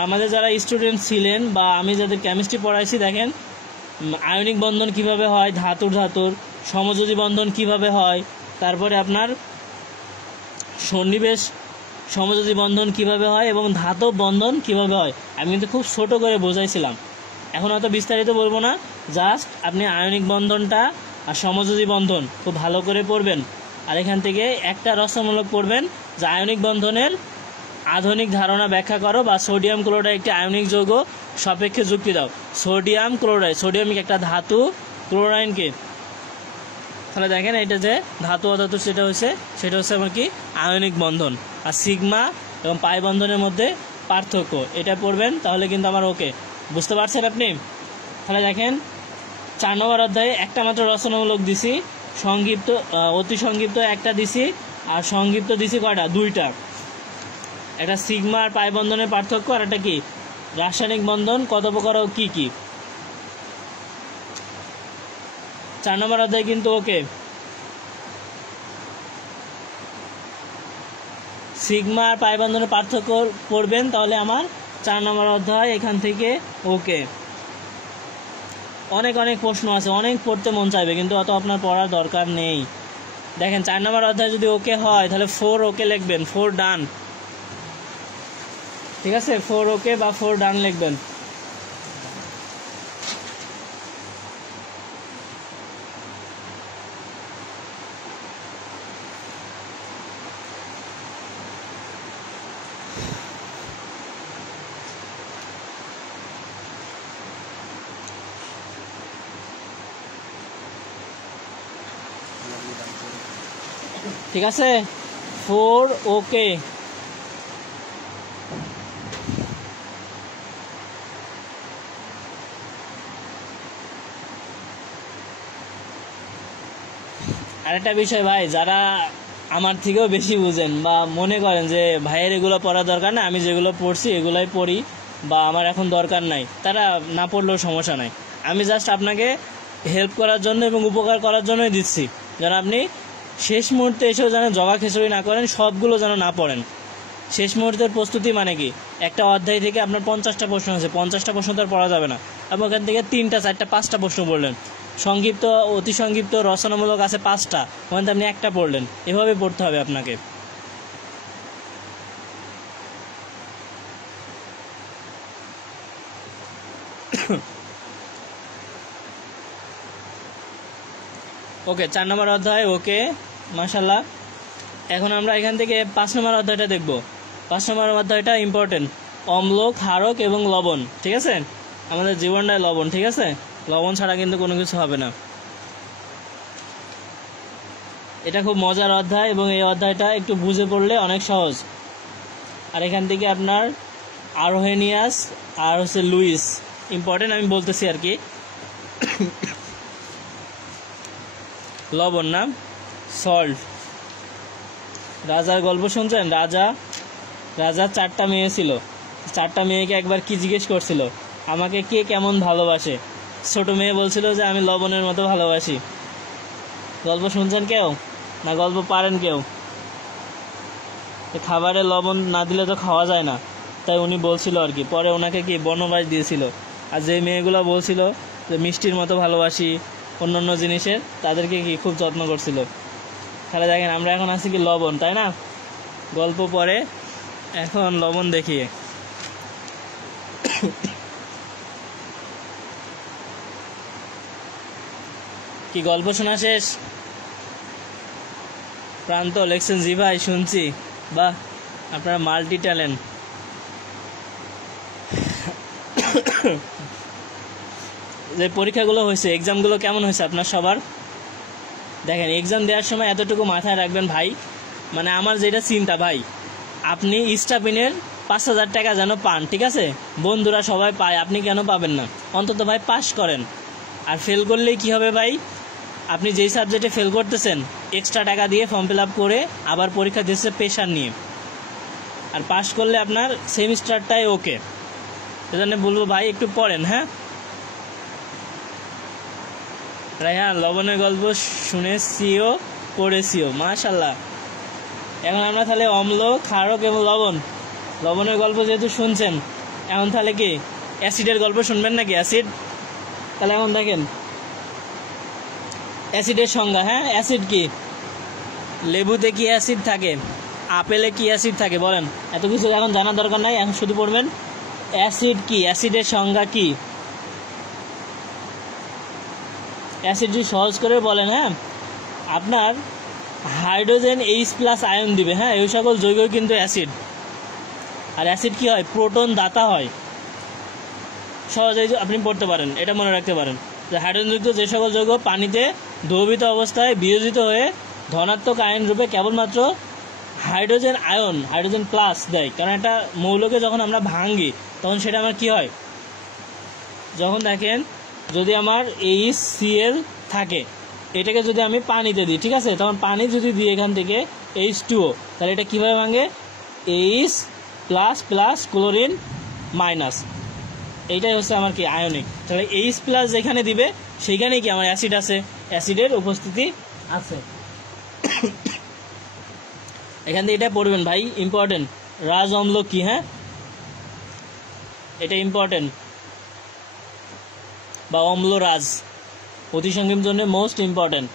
আমাদের যারা স্টুডেন্ট ছিলেন বা আমি যাদের কেমিস্ট্রি পড়াইছি, দেখেন আয়নিক বন্ধন কিভাবে হয়, ধাতুর সমযোজী বন্ধন কিভাবে হয়, তারপরে আপনার সন্নিবেশ সমযোজী বন্ধন কিভাবে হয় এবং ধাতব বন্ধন কিভাবে হয়। আমি কিন্তু খুব ছোট করে বোঝাইছিলাম, এখন অত বিস্তারিত বলবো না। জাস্ট আপনি আয়নিক বন্ধনটা আর সমযোজী বন্ধন খুব ভালো করে পড়বেন। আর এখান থেকে একটা রচনামূলক পড়বেন যে আয়নিক বন্ধনের আধুনিক ধারণা ব্যাখ্যা করো, বা সোডিয়াম ক্লোরাইড একটি আয়নিক যৌগ, সাপেক্ষে যুক্তি দাও। সোডিয়াম ক্লোরাইড, সোডিয়ামিক একটা ধাতু, ক্লোরাইনকে, তাহলে দেখেন এটা যে ধাতু অধাতু সেটা হচ্ছে আমার কি আয়নিক বন্ধন। আর সিগমা এবং পাই বন্ধনের মধ্যে পার্থক্য, এটা পড়বেন, তাহলে কিন্তু আমার ওকে, বুঝতে পারছেন আপনি। তাহলে দেখেন 4 নম্বর অধ্যায়ে একটা মাত্র রচনামূলক দিছি, সংক্ষিপ্ত অতি সংক্ষিপ্ত একটা দিছি, আর সংক্ষিপ্ত দিছি কয়টা, 2টা। একটা সিগমা আর পাই বন্ধনের পার্থক্য, আর একটা কি রাসায়নিক বন্ধন কত প্রকার ও কি কি। 4 নম্বর অধ্যায় কিন্তু ওকে। সিগমা আর পাই বন্ধনের পার্থক্য পড়বেন, তাহলে আমার 4 নম্বর অধ্যায় এখান থেকে ওকে। অনেক অনেক প্রশ্ন আছে, অনেক পড়তে মন চাইবে, কিন্তু অত আপনার পড়ার দরকার নেই। দেখেন 4 নম্বর অধ্যায় যদি ওকে হয় তাহলে 4 ওকে লিখবেন, 4 ডান, ঠিক আছে? 4 ওকে বা 4 ডান লিখবেন। ঠিক আছে, 4 ওকে। আরেকটা বিষয় ভাই, যারা আমার থেকেও বেশি বুঝেন বা মনে করেন যে ভাইয়ের এগুলো পড়া দরকার না, আমি যেগুলো পড়ছি এগুলোই পড়ি বা আমার এখন দরকার নাই, তারা না পড়লেও সমস্যা নাই। আমি জাস্ট আপনাকে হেল্প করার জন্য এবং উপকার করার জন্যই দিচ্ছি, যেন আপনি শেষ মুহূর্তে এসেও যেন জগা খিচুড়ি না করেন, সবগুলো যেন না পড়েন। শেষ মুহূর্তের প্রস্তুতি মানে কি, একটা অধ্যায় থেকে আপনার 50টা প্রশ্ন আছে, 50টা প্রশ্ন তো আর পড়া যাবে না। আপনি ওখান থেকে 3টা 4টা 5টা প্রশ্ন পড়লেন, সংক্ষিপ্ত অতি সংক্ষিপ্ত রচনামূলক আছে 5টা, ওখান থেকে আপনি একটা পড়লেন। এভাবে পড়তে হবে আপনাকে। ওকে, 4 নম্বর অধ্যায় ওকে, মাশাআল্লাহ। এখন আমরা এখান থেকে 5 নম্বর অধ্যায়টা দেখব। 5 নম্বর অধ্যায়টা ইম্পর্টেন্ট, অম্ল, ক্ষারক এবং লবণ। ঠিক আছে, আমাদের জীবনটাই লবণ, ঠিক আছে? লবণ ছাড়া কিন্তু কোনো কিছু হবে না। এটা খুব মজার অধ্যায় এবং এই অধ্যায়টা একটু বুঝে পড়লে অনেক সহজ। আর এখান থেকে আপনার আরোহেনিয়াস আর হচ্ছে লুইস ইম্পর্টেন্ট, আমি বলতেছি আর কি। লবণ না, সল্ট। রাজার গল্প শুনছেন? রাজার 4টা মেয়ে ছিল, 4টা মেয়েকে একবার কি জিজ্ঞেস করছিল, আমাকে কে কেমন ভালোবাসে? ছোট মেয়ে বলছিল যে আমি লবণের মতো ভালোবাসি। গল্প শুনছেন কেউ? না গল্প পারেন কেউ? খাবারে লবণ না দিলে তো খাওয়া যায় না, তাই উনি বলছিল আর কি। পরে ওনাকে কি বনবাস দিয়েছিল। আর যে মেয়েগুলো বলছিল যে মিষ্টির মতো ভালোবাসি, অন্য জিনিসের, তাদেরকে কি খুব যত্ন করছিল। তাহলে দেখেন আমরা এখন আছি কি লবণ, তাই না? গল্প পরে, এখন লবণ দেখিয়ে। কি গল্প শোনা শেষ? প্রান্ত লেখছেন, জি ভাই শুনছি। বাহ, আপনারা মাল্টি ট্যালেন্ট। যে পরীক্ষাগুলো হয়েছে, এক্সামগুলো কেমন হয়েছে আপনার সবার? দেখেন, এক্সাম দেওয়ার সময় এতটুকু মাথায় রাখবেন ভাই, মানে আমার যেটা চিন্তা ভাই, আপনি স্টাফিনের 5,000 টাকা যেন পান, ঠিক আছে? বন্ধুরা সবাই পায়, আপনি কেন পাবেন না? অন্তত ভাই পাস করেন। আর ফেল করলেই কি হবে ভাই, আপনি যেই সাবজেক্টে ফেল করতেছেন এক্সট্রা টাকা দিয়ে ফর্ম ফিল আপ করে আবার পরীক্ষা দিচ্ছে প্রেশার নিয়ে। আর পাস করলে আপনার সেমিস্টারটাই ওকে। সেজন্য বলবো ভাই একটু পড়েন। হ্যাঁ রায়হান, লবণের গল্প শুনেছিও, পড়েছিও, মাশাল্লাহ। এখন আমরা তাহলে অম্ল, ক্ষারক এবং লবণের গল্প যেহেতু শুনছেন, এখন তাহলে কি অ্যাসিডের গল্প শুনবেন নাকি? অ্যাসিড, তাহলে এখন দেখেন অ্যাসিডের সংজ্ঞা। হ্যাঁ, অ্যাসিড কি? লেবুতে কি অ্যাসিড থাকে? আপেলে কি অ্যাসিড থাকে? বলেন। এত কিছু এখন জানার দরকার নাই, এখন শুধু পড়বেন অ্যাসিড কি, অ্যাসিডের সংজ্ঞা কি। অ্যাসিড যদি সহজ করে বলেন, হ্যাঁ, আপনার হাইড্রোজেন H+ আয়ন দিবে। হ্যাঁ, এই সকল যৌগ কিন্তু অ্যাসিড। আর অ্যাসিড কি হয়? প্রোটন দাতা হয়। সহজেই আপনি পড়তে পারেন, এটা মনে রাখতে পারেন যে হাইড্রোজেনযুক্ত যে সকল যৌগ পানিতে দ্রবীভূত অবস্থায় বিয়োজিত হয়ে ধনাত্মক আয়ন রূপে কেবলমাত্র হাইড্রোজেন আয়ন, হাইড্রোজেন প্লাস দেয়। কারণ একটা মৌলকে যখন আমরা ভাঙি তখন সেটা আমার কি হয়, যখন দেখেন যদি আমার HCl থাকে, এটাকে যদি আমি পানিতে দিই, ঠিক আছে, তখন পানি যদি দিই এখান থেকে H2O, তাহলে এটা কীভাবে ভাঙে? H++ ক্লোরিন মাইনাস, এইটাই হচ্ছে আমার কি আয়নিক। তাহলে H+ যেখানে দিবে সেইখানেই কি আমার অ্যাসিড আছে। অ্যাসিডের উপস্থিতি আছে। এখান থেকে এটা পড়বেন ভাই, ইম্পর্টেন্ট। রাজ অম্ল কি? হ্যাঁ, এটা ইম্পর্টেন্ট, বা অম্ল রাজ অতি সংক্ষিপ্ত জন্য মোস্ট ইম্পর্টেন্ট।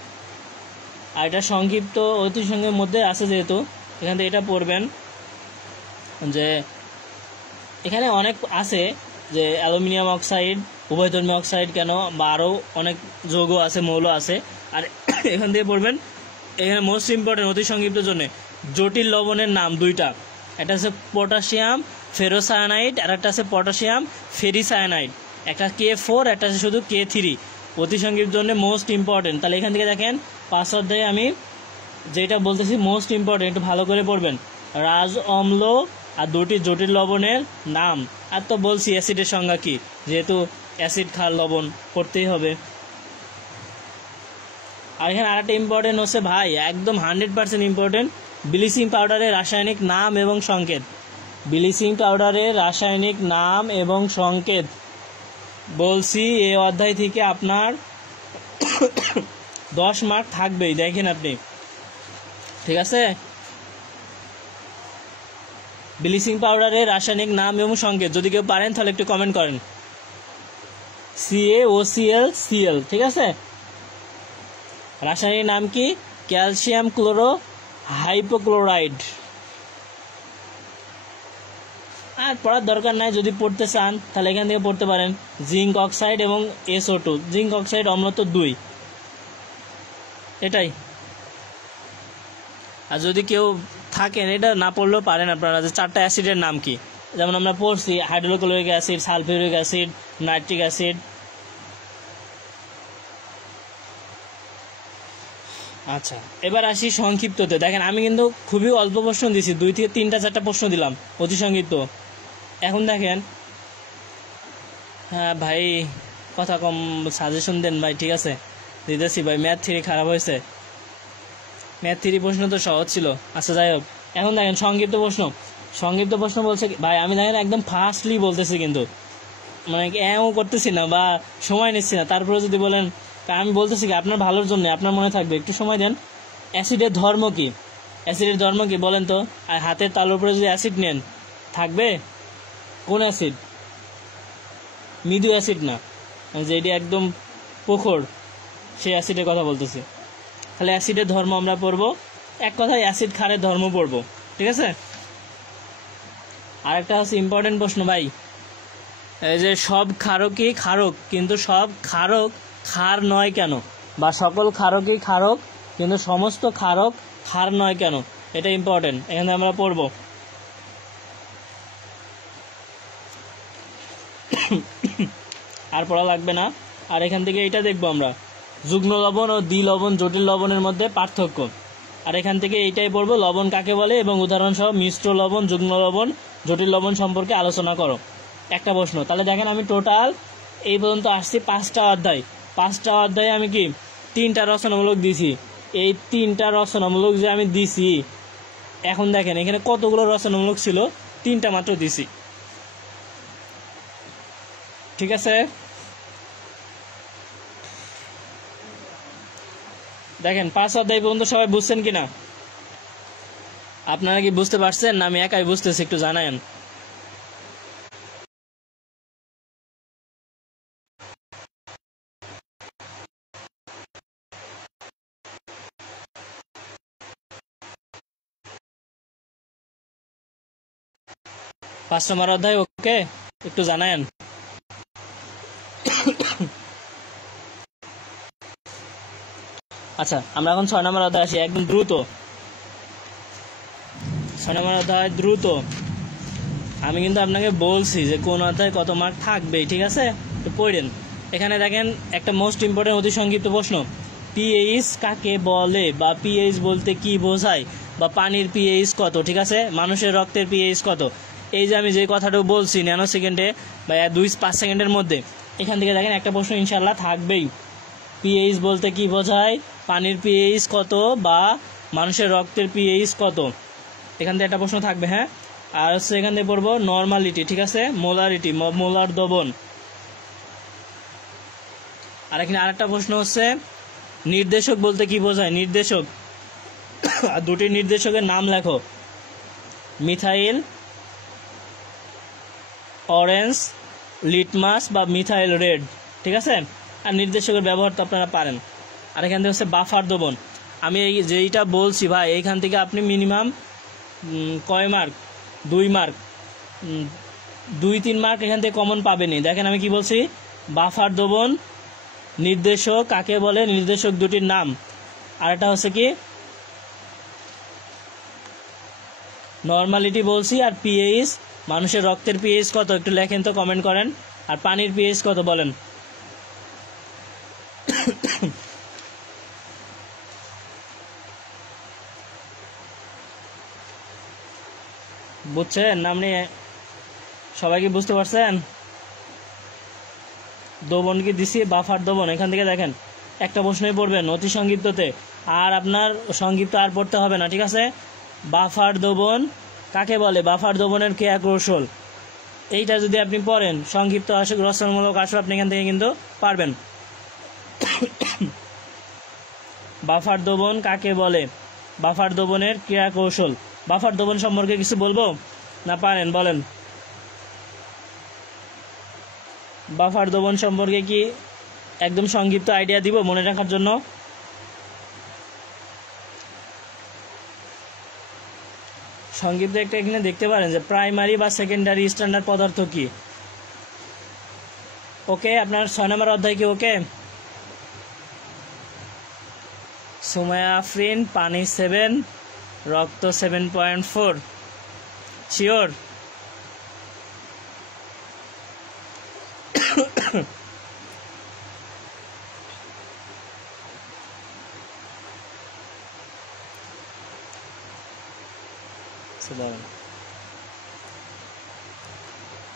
আর এটা সংক্ষিপ্ত অতি সংক্ষিপ্তের মধ্যে আছে যেহেতু, এখান থেকে এটা পড়বেন যে এখানে অনেক আছে, যে অ্যালুমিনিয়াম অক্সাইড, উভয়ধর্মী অক্সাইড কেন, বা আরও অনেক যৌগ আছে, মৌল আছে। আর এখান থেকে পড়বেন, এখানে মোস্ট ইম্পর্টেন্ট অতি সংক্ষিপ্ত জন্য জটিল লবণের নাম দুইটা, একটা আছে পটাশিয়াম ফেরোসায়ানাইড, আর একটা আছে পটাশিয়াম ফেরিসায়ানাইড, একটা K4, একটা আছে শুধু K3, অতি সংক্ষিপ্ত জন্য মোস্ট ইম্পর্টেন্ট। তাহলে এখান থেকে দেখেন 5 অধ্যায়ে আমি যেটা বলতেছি মোস্ট ইম্পর্টেন্ট, একটু ভালো করে পড়বেন। রাজ অম্ল আর দুটি জটিল লবণের নাম। আর তো বলছি অ্যাসিডের সংজ্ঞা কি, যেহেতু অ্যাসিড ক্ষার লবণ করতেই হবে। আর এখানে আরেকটা ইম্পর্টেন্ট হচ্ছে ভাই, একদম 100% ইম্পর্টেন্ট, ব্লিচিং পাউডারের রাসায়নিক নাম এবং সংকেত। ব্লিচিং পাউডারের রাসায়নিক নাম এবং সংকেত বলছি, এই অধ্যায় থেকে আপনার 10 মার্ক থাকবেই, দেখেন আপনি, ঠিক আছে। ব্লিচিং পাউডারের রাসায়নিক নাম এবং সংকেত, যদি কেউ পারেন তাহলে একটু কমেন্ট করেন। CaOCl, ঠিক আছে। রাসায়নিক নাম কি? Calcium chloro hypochlorite. আর পড়ার দরকার নাই, যদি পড়তে চান তাহলে এখান থেকে পড়তে পারেন। জিঙ্ক অক্সাইড এবং SO2, জিঙ্ক অক্সাইড অম্লত্ব 2, এটাই। আর যদি কেউ থাকেন এটা না পড়লেও পারেন আপনারা, যে 4টা অ্যাসিডের নাম কি, যেমন আমরা পড়ছি hydrochloric acid, sulphuric acid, nitric acid. আচ্ছা, এবার আসি সংক্ষিপ্ততে। দেখেন আমি কিন্তু খুবই অল্প প্রশ্ন দিছি, 2 থেকে 3টা 4টা প্রশ্ন দিলাম অতি সংক্ষিপ্ত। এখন দেখেন, হ্যাঁ ভাই কথা কম, সাজেশন দেন ভাই, ঠিক আছে দিতেছি ভাই। ম্যাথ 3 খারাপ হয়েছে, ম্যাথ 3 প্রশ্ন তো সহজ ছিল। আচ্ছা যাই হোক, এখন দেখেন সংক্ষিপ্ত প্রশ্ন। সংক্ষিপ্ত প্রশ্ন বলছে ভাই, আমি দেখেন একদম ফাস্টলি বলতেছি, কিন্তু মানে এও করতেছি না বা সময় নিচ্ছি না, তারপরে যদি বলেন, আমি বলতেছি কি আপনার ভালোর জন্য, আপনার মনে থাকবে, একটু সময় দেন। অ্যাসিডের ধর্ম কি? অ্যাসিডের ধর্ম কি বলেন তো? আর হাতের তালুর উপরে যদি অ্যাসিড নেন থাকবে কোন অ্যাসিড? মৃদু অ্যাসিড না, যে এটি একদম প্রখর, সেই অ্যাসিডের কথা বলতেছি। তাহলে অ্যাসিডের ধর্ম আমরা পড়বো, এক কথায় অ্যাসিড ক্ষারের ধর্ম পড়বো, ঠিক আছে। আরেকটা হচ্ছে ইম্পর্টেন্ট প্রশ্ন ভাই, এই যে সব ক্ষারকই ক্ষারক কিন্তু সব ক্ষারক ক্ষার নয় কেন, বা সকল ক্ষারকই ক্ষারক কিন্তু সমস্ত ক্ষারক ক্ষার নয় কেন, এটা ইম্পর্টেন্ট, এখানে আমরা পড়ব। আর পড়া লাগবে না। আর এখান থেকে এটা দেখবো আমরা, যুগ্ম লবণ ও দ্বিলবণ জটিল লবণের মধ্যে পার্থক্য। আর এখান থেকে এইটাই পড়বো, লবণ কাকে বলে এবং উদাহরণ সহ মিশ্র লবণ, যুগ্ম লবণ, জটিল লবণ সম্পর্কে আলোচনা করো। একটা প্রশ্ন। তাহলে দেখেন আমি টোটাল এই পর্যন্ত আসছি 5টা অধ্যায়। 5টা অধ্যায়ে আমি কি 3টা রচনামূলক দিছি। এই 3টা রচনামূলক যে আমি দিছি, এখন দেখেন এখানে কতগুলো রচনামূলক ছিল, 3টা মাত্র দিছি, ঠিক আছে। দেখেন 5 অধ্যায় পর্যন্ত সবাই বুঝছেন কিনা? আপনারা কি বুঝতে পারছেন না আমি একাই বুঝতেছি, একটু জানায়েন। পাঁচ নম্বর অধ্যায় ওকে, একটু জানায়েন। আচ্ছা, আমরা এখন 6 নম্বর অধ্যায় আসি, একদম দ্রুত। 6 নম্বর অধ্যায় দ্রুত। আমি কিন্তু আপনাকে বলছি যে কোন অধ্যায় কত মার্ক থাকবে, ঠিক আছে, তো পড়েন। এখানে দেখেন একটা মোস্ট ইম্পর্টেন্ট অতি সংক্ষিপ্ত প্রশ্ন, পিএইচ কাকে বলে বা পিএইচ বলতে কি বোঝায়, বা পানির পিএইচ কত, ঠিক আছে, মানুষের রক্তের পিএইচ কত। এই যে আমি যে কথাটা বলছি ন্যানো সেকেন্ডে বা 2-5 সেকেন্ডের মধ্যে, এখান থেকে দেখেন একটা প্রশ্ন ইনশাল্লাহ থাকবেই। পিএইচ বলতে কি বোঝায়, পানির পিএইচ কত, বা মানুষের রক্তের পিএইচ কত, এখান থেকে একটা প্রশ্ন থাকবে। হ্যাঁ, আর হচ্ছে এখান থেকে পড়বো নর্মালিটি, ঠিক আছে, মোলারিটি, মোলার দ্রবণ। আর এখানে আরেকটা প্রশ্ন হচ্ছে নির্দেশক বলতে কি বোঝায়? নির্দেশক আর দুটি নির্দেশকের নাম লেখো, মিথাইল অরেঞ্জ লিটমাস বা মিথাইল রেড, ঠিক আছে। আর নির্দেশকের ব্যবহার তো আপনারা পারেন। আর এখান থেকে হচ্ছে বাফার দ্রবণ। আমি এই যেইটা বলছি ভাই, এইখান থেকে আপনি মিনিমাম কয় মার্ক, 2 মার্ক, 2-3 মার্ক এখান থেকে কমন পাবেনই। দেখেন আমি কি বলছি, বাফার দ্রবণ, নির্দেশক কাকে বলে, নির্দেশক দুটির নাম, আর এটা হচ্ছে কি নর্মালিটি বলছি, আর পিএইচ, মানুষের রক্তের পিএইচ কত একটু লেখেন তো, কমেন্ট করেন। আর পানির পিএইচ কত বলেন। বুঝছেন না আপনি? সবাই কি বুঝতে পারছেন? দ্রবণ কি দিছি, বাফার দ্রবণ। এখান থেকে দেখেন একটা প্রশ্নই পড়বেন অতি সংক্ষিপ্ততে, আর আপনার সংক্ষিপ্ত আর পড়তে হবে না, ঠিক আছে। বাফার দ্রবণ কাকে বলে, বাফার দ্রবণের ক্রিয়া কৌশল, এইটা যদি আপনি পড়েন সংক্ষিপ্ত আসুক রচনামূলক আসুক, আপনি এখান থেকে কিন্তু পারবেন। বাফার দ্রবণ কাকে বলে, বাফার দ্রবণের ক্রিয়া কৌশল। বাফার দ্রবণ সম্পর্কে কিছু বলবো না, পারেন বলেন। বাফার দ্রবণ সম্পর্কে কি একদম সংক্ষিপ্ত আইডিয়া দিব মনে রাখার জন্য? সংক্ষিপ্ত একটা এখানে দেখতে পারেন যে প্রাইমারি বা সেকেন্ডারি স্ট্যান্ডার্ড পদার্থ কি। ওকে, আপনার 6 নম্বর অধ্যায় কি ওকে? সুমায়া আফরিন, পানি 7, রক্ত 7.4, শিওর?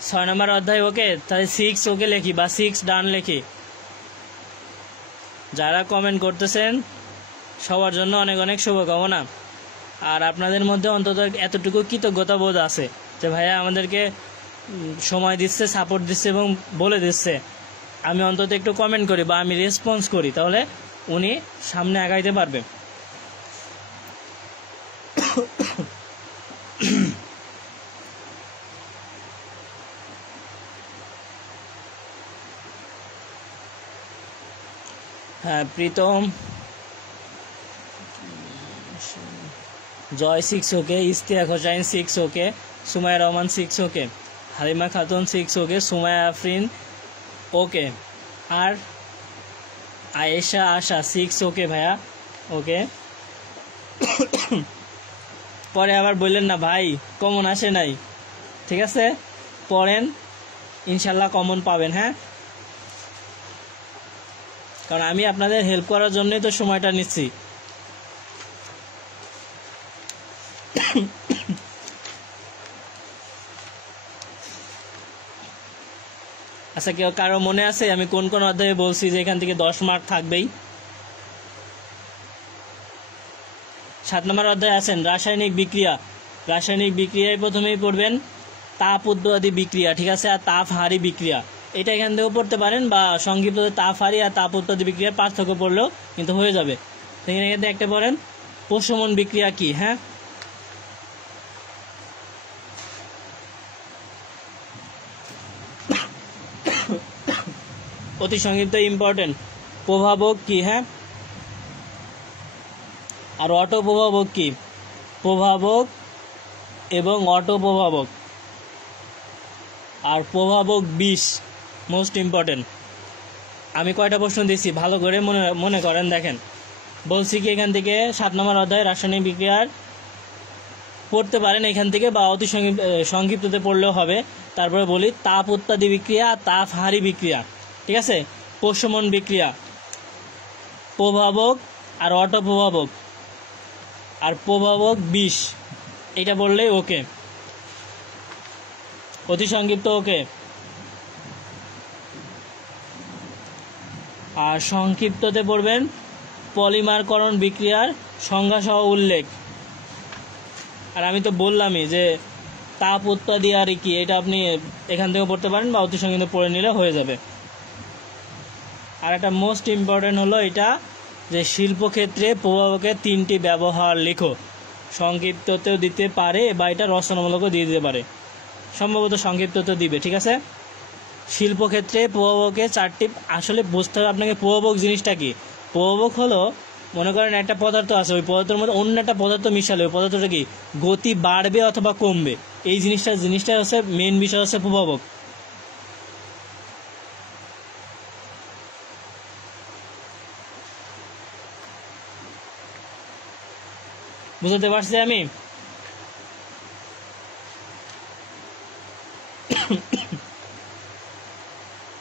ছয় নম্বর অধ্যায় ওকে, তাহলে 6 ওকে লিখি বা 6 ডান লিখি। যারা কমেন্ট করতেছেন সবার জন্য অনেক অনেক শুভকামনা। আর আপনাদের মধ্যে অন্তত এতটুকু কৃতজ্ঞতা বোধ আছে যে ভাইয়া আমাদেরকে সময় দিচ্ছে, সাপোর্ট দিচ্ছে এবং বলে দিচ্ছে। আমি অন্তত একটু কমেন্ট করি বা আমি রেসপন্স করি, তাহলে উনি সামনে আগাইতে পারবে। হ্যাঁ, প্রীতম, জয় 6 ওকে, ইস্তিয়াক হোসাইন 6 ওকে, সুমাইয়া রহমান 6 ওকে, হালিমা খাতুন 6 ওকে, সুমাইয়া আফরিন ওকে, আর আয়েশা আশা 6 ওকে ভাইয়া ওকে। পরে আবার বললেন না ভাই কমন আসে নাই, ঠিক আছে, পড়েন ইনশাল্লাহ কমন পাবেন। হ্যাঁ, কারণ আমি আপনাদের হেল্প করার জন্যই তো সময়টা নিচ্ছি। আচ্ছা, কেউ কারো মনে আছে আমি কোন কোন অধ্যায়ে বলছি যে এখান থেকে 10 মার্ক থাকবেই? 7 নম্বর অধ্যায়ে আছেন রাসায়নিক বিক্রিয়া। রাসায়নিক বিক্রিয়ায় প্রথমেই পড়বেন তাপ উৎপাদী বিক্রিয়া, ঠিক আছে, আর তাপ হারি বিক্রিয়া। এটা এখান থেকেও পড়তে পারেন বা সংক্ষিপ্ত তাপ হারি আর তাপ উৎপাদী বিক্রিয়ার পার্থক্য পড়লেও কিন্তু হয়ে যাবে। এখানে একটা পড়েন প্রশমন বিক্রিয়া কি। হ্যাঁ, অতি সংক্ষিপ্ত ইম্পর্টেন্ট। প্রভাবক কি? হ্যাঁ, আর অটো প্রভাবক কি? প্রভাবক এবং অটো প্রভাবক। আর প্রভাবক 20 মোস্ট ইম্পর্টেন্ট। আমি কয়টা প্রশ্ন দিচ্ছি ভালো করে মনে করেন। দেখেন বলছি কি এখান থেকে 7 নম্বর অধ্যায় রাসায়নিক বিক্রিয়ার পড়তে পারেন এখান থেকে বা অতি সংক্ষিপ্ততে পড়লেও হবে। তারপরে বলি তাপ উৎপাদী বিক্রিয়া, তাপ হারি বিক্রিয়া, ঠিক আছে, প্রশমন বিক্রিয়া, প্রভাবক আর অটো প্রভাবক, আর প্রভাবক 20, এটা বললেই ওকে, অতি সংক্ষিপ্ত ওকে। আর সংক্ষিপ্ততে পড়বেন পলিমারকরণ বিক্রিয়ার সংজ্ঞা সহ উল্লেখ। আর আমি তো বললামই যে তাপ উৎপাদী আর কি, এটা আপনি এখান থেকে পড়তে পারেন বা অতি সংক্ষিপ্ত পড়ে নিলে হয়ে যাবে। আর একটা মোস্ট ইম্পর্টেন্ট হলো এটা যে শিল্পক্ষেত্রে প্রভাবকের 3টি ব্যবহার লেখো। সংক্ষিপ্ততেও দিতে পারে বা এটা রচনামূলকও দিয়ে দিতে পারে, সম্ভবত সংক্ষিপ্ততে দিবে। ঠিক আছে, শিল্পক্ষেত্রে প্রভাবকের 4টি, আসলে বুঝতে হবে আপনাকে প্রভাবক জিনিসটা কি। প্রভাবক হলো, মনে করেন একটা পদার্থ আছে, ওই পদার্থের মধ্যে অন্য একটা পদার্থ মিশালে ওই পদার্থটা কি গতি বাড়বে অথবা কমবে, এই জিনিসটা হচ্ছে মেন বিষয়, হচ্ছে প্রভাবক। বুঝতে পারছি আমি?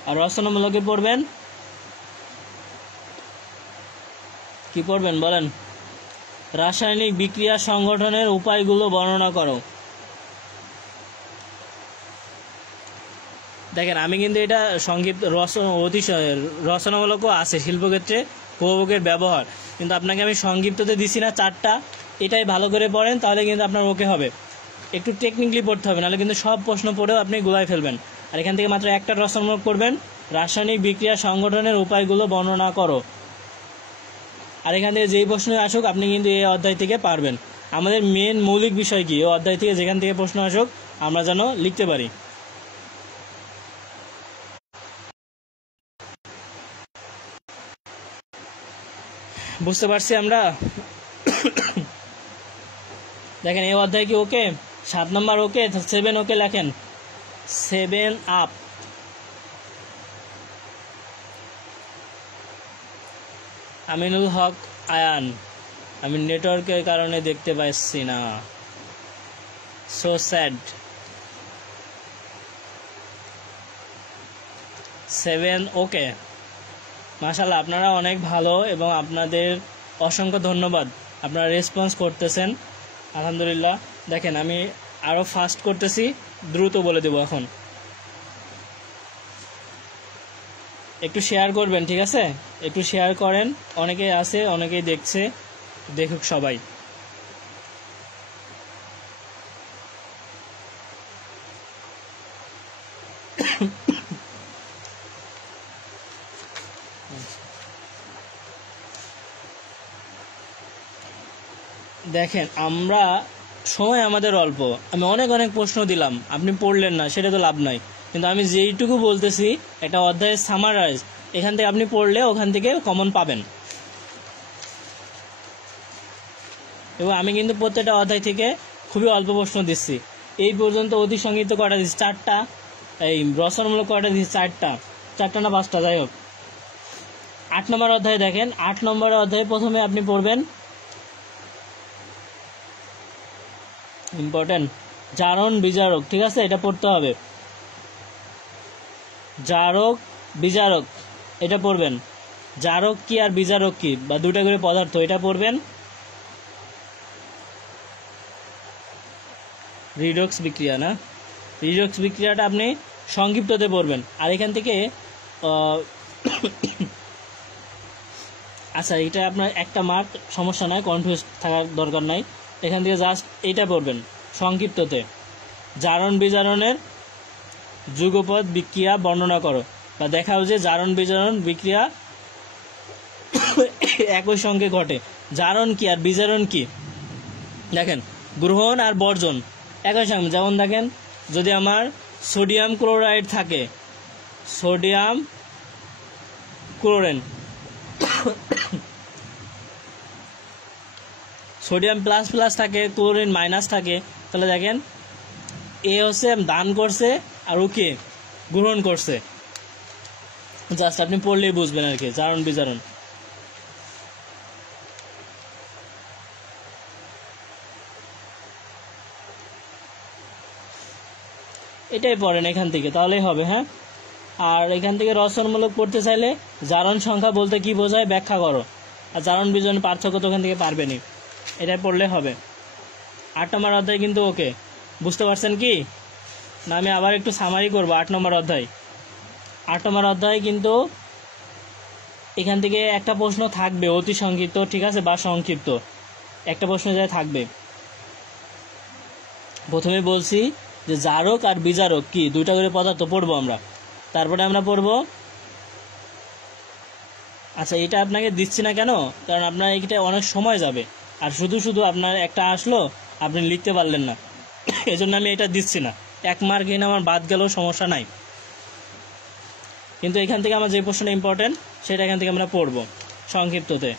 আর রচনামূলকে পড়বেন কি পড়বেন বলেন? রাসায়নিক বিক্রিয়া সংগঠনের উপায়গুলো বর্ণনা করো। দেখেন, আমি কিন্তু এটা সংক্ষিপ্ত রচনামূলকও আছে শিল্পক্ষেত্রে প্রভাবকের ব্যবহার, কিন্তু আপনাকে আমি সংক্ষিপ্ততে দিছি না 4টা, এটাই ভালো করে পড়েন, তাহলে কিন্তু আপনার ওকে হবে। একটু টেকনিক্যালি পড়তে হবে, নাহলে কিন্তু সব প্রশ্ন পড়েও আপনি গুলাই ফেলবেন। আর এখান থেকে মাত্র একটা রচনামূলক করবেন, রাসায়নিক বিক্রিয়া সংগঠনের উপায়গুলো বর্ণনা করো। আর এখান থেকে যেই প্রশ্নই আসুক আপনি কিন্তু এই অধ্যায় থেকে পারবেন। আমাদের মেন মৌলিক বিষয় কি, এই অধ্যায় থেকে যেখান থেকে প্রশ্ন আসুক আমরা যেন লিখতে পারি। বুঝতে পারছি আমরা? দেখেন, এই অধ্যায় কি ওকে? 7 নম্বর ওকে, 7 ওকে লেখেন, 7 আপ। আমিনুল হক আয়ান, আমি নেটওয়ার্কের কারণে দেখতে পাচ্ছি না, সো স্যাড। 7 ওকে। মাশাআল্লাহ, আপনারা অনেক ভালো এবং আপনাদের অসংখ্য ধন্যবাদ, আপনারা রেসপন্স করতেছেন, আলহামদুলিল্লাহ। দেখেন, আমি আরও ফাস্ট করতেছি, দ্রুত বলে দেব। এখন একটু শেয়ার করবেন, ঠিক আছে? একটু শেয়ার করেন, অনেকেই আছে, অনেকেই দেখছে, দেখুক সবাই। দেখেন, আমরা সময় আমাদের অল্প, আমি অনেক অনেক প্রশ্ন দিলাম, আপনি পড়লেন না, সেটা তো লাভ নাই। কিন্তু আমি যেইটুকু বলতেছি একটা অধ্যায়ের সামারাইজ, এখান থেকে আপনি পড়লে ওখান থেকে কমন পাবেন। এবং আমি কিন্তু প্রত্যেকটা অধ্যায় থেকে খুবই অল্প প্রশ্ন দিচ্ছি। এই পর্যন্ত অতি সংক্ষিপ্ত কয়টা দিচ্ছি? 4টা। এই রচনামূলক কয়টা দিচ্ছি? 4টা না 5টা, যাই হোক। 8 নম্বর অধ্যায় দেখেন, 8 নম্বর অধ্যায়ে প্রথমে আপনি পড়বেন ইম্পর্টেন্ট জারণ বিজারক। ঠিক আছে, এটা পড়তে হবে। জারক বিজারক এটা পড়বেন। জারক কি আর বিজারক কি, বা দুটা করে পদার্থ, এটা পড়বেন। রিডক্স বিক্রিয়া, না, রিডক্স বিক্রিয়াটা আপনি সংক্ষিপ্ততে পড়বেন। আর এখান থেকে আচ্ছা, এটা আপনার একটা মার্ক, সমস্যা নাই, কনফিউজ থাকার দরকার নাই। এখান থেকে জাস্ট এইটা পড়বেন সংক্ষিপ্ততে, জারণ বিজারণের যুগপৎ বিক্রিয়া বর্ণনা করো, বা দেখাও যে জারণ বিজারণ বিক্রিয়া একই সঙ্গে ঘটে। জারণ কি আর বিজারণ কি? দেখেন, গ্রহণ আর বর্জন একই সঙ্গে। যেমন দেখেন, যদি আমার সোডিয়াম ক্লোরাইড থাকে, sodium chlorine, sodium plus plus থাকে, ক্লোরিন মাইনাস থাকে, তাহলে দেখেন এ হচ্ছে দান করছে আর ওকে গ্রহণ করছে। জাস্ট আপনি পড়লেই বুঝবেন আর কি, জারণ বিজারণ। এটাই পড়েন এখান থেকে, তাহলেই হবে। হ্যাঁ, আর এখান থেকে রচনামূলক পড়তে চাইলে জারণ সংখ্যা বলতে কি বোঝায় ব্যাখ্যা করো, আর জারণ বিজারণ পার্থক্য তো ওখান থেকে পারবেনই, এটাই পড়লে হবে। 8 নম্বর অধ্যায় কিন্তু ওকে, বুঝতে পারছেন কি না? আমি আবার একটু সামারি করবো। 8 নম্বর অধ্যায়, 8 নম্বর অধ্যায় কিন্তু এখান থেকে একটা প্রশ্ন থাকবে, অতি সংক্ষিপ্ত, ঠিক আছে, বা সংক্ষিপ্ত, একটা প্রশ্ন যায় থাকবে। প্রথমে বলছি যে জারক আর বিজারক কি, দুইটা করে পদার্থ পড়বো আমরা। তারপরে আমরা পড়বো আচ্ছা, এটা আপনাকে দিচ্ছি না কেন, কারণ আপনার এটা অনেক সময় যাবে, আর শুধু শুধু আপনার একটা আসলো আপনি লিখতে পারলেন না, এজন্য আমি এটা দিচ্ছি না। 1 মার্ক এনে আমার বাদ গেলেও সমস্যা নাই, কিন্তু এখান থেকে আমার যে প্রশ্নটা ইম্পর্টেন্ট সেটা এখান থেকে আমরা পড়বো সংক্ষিপ্ততে।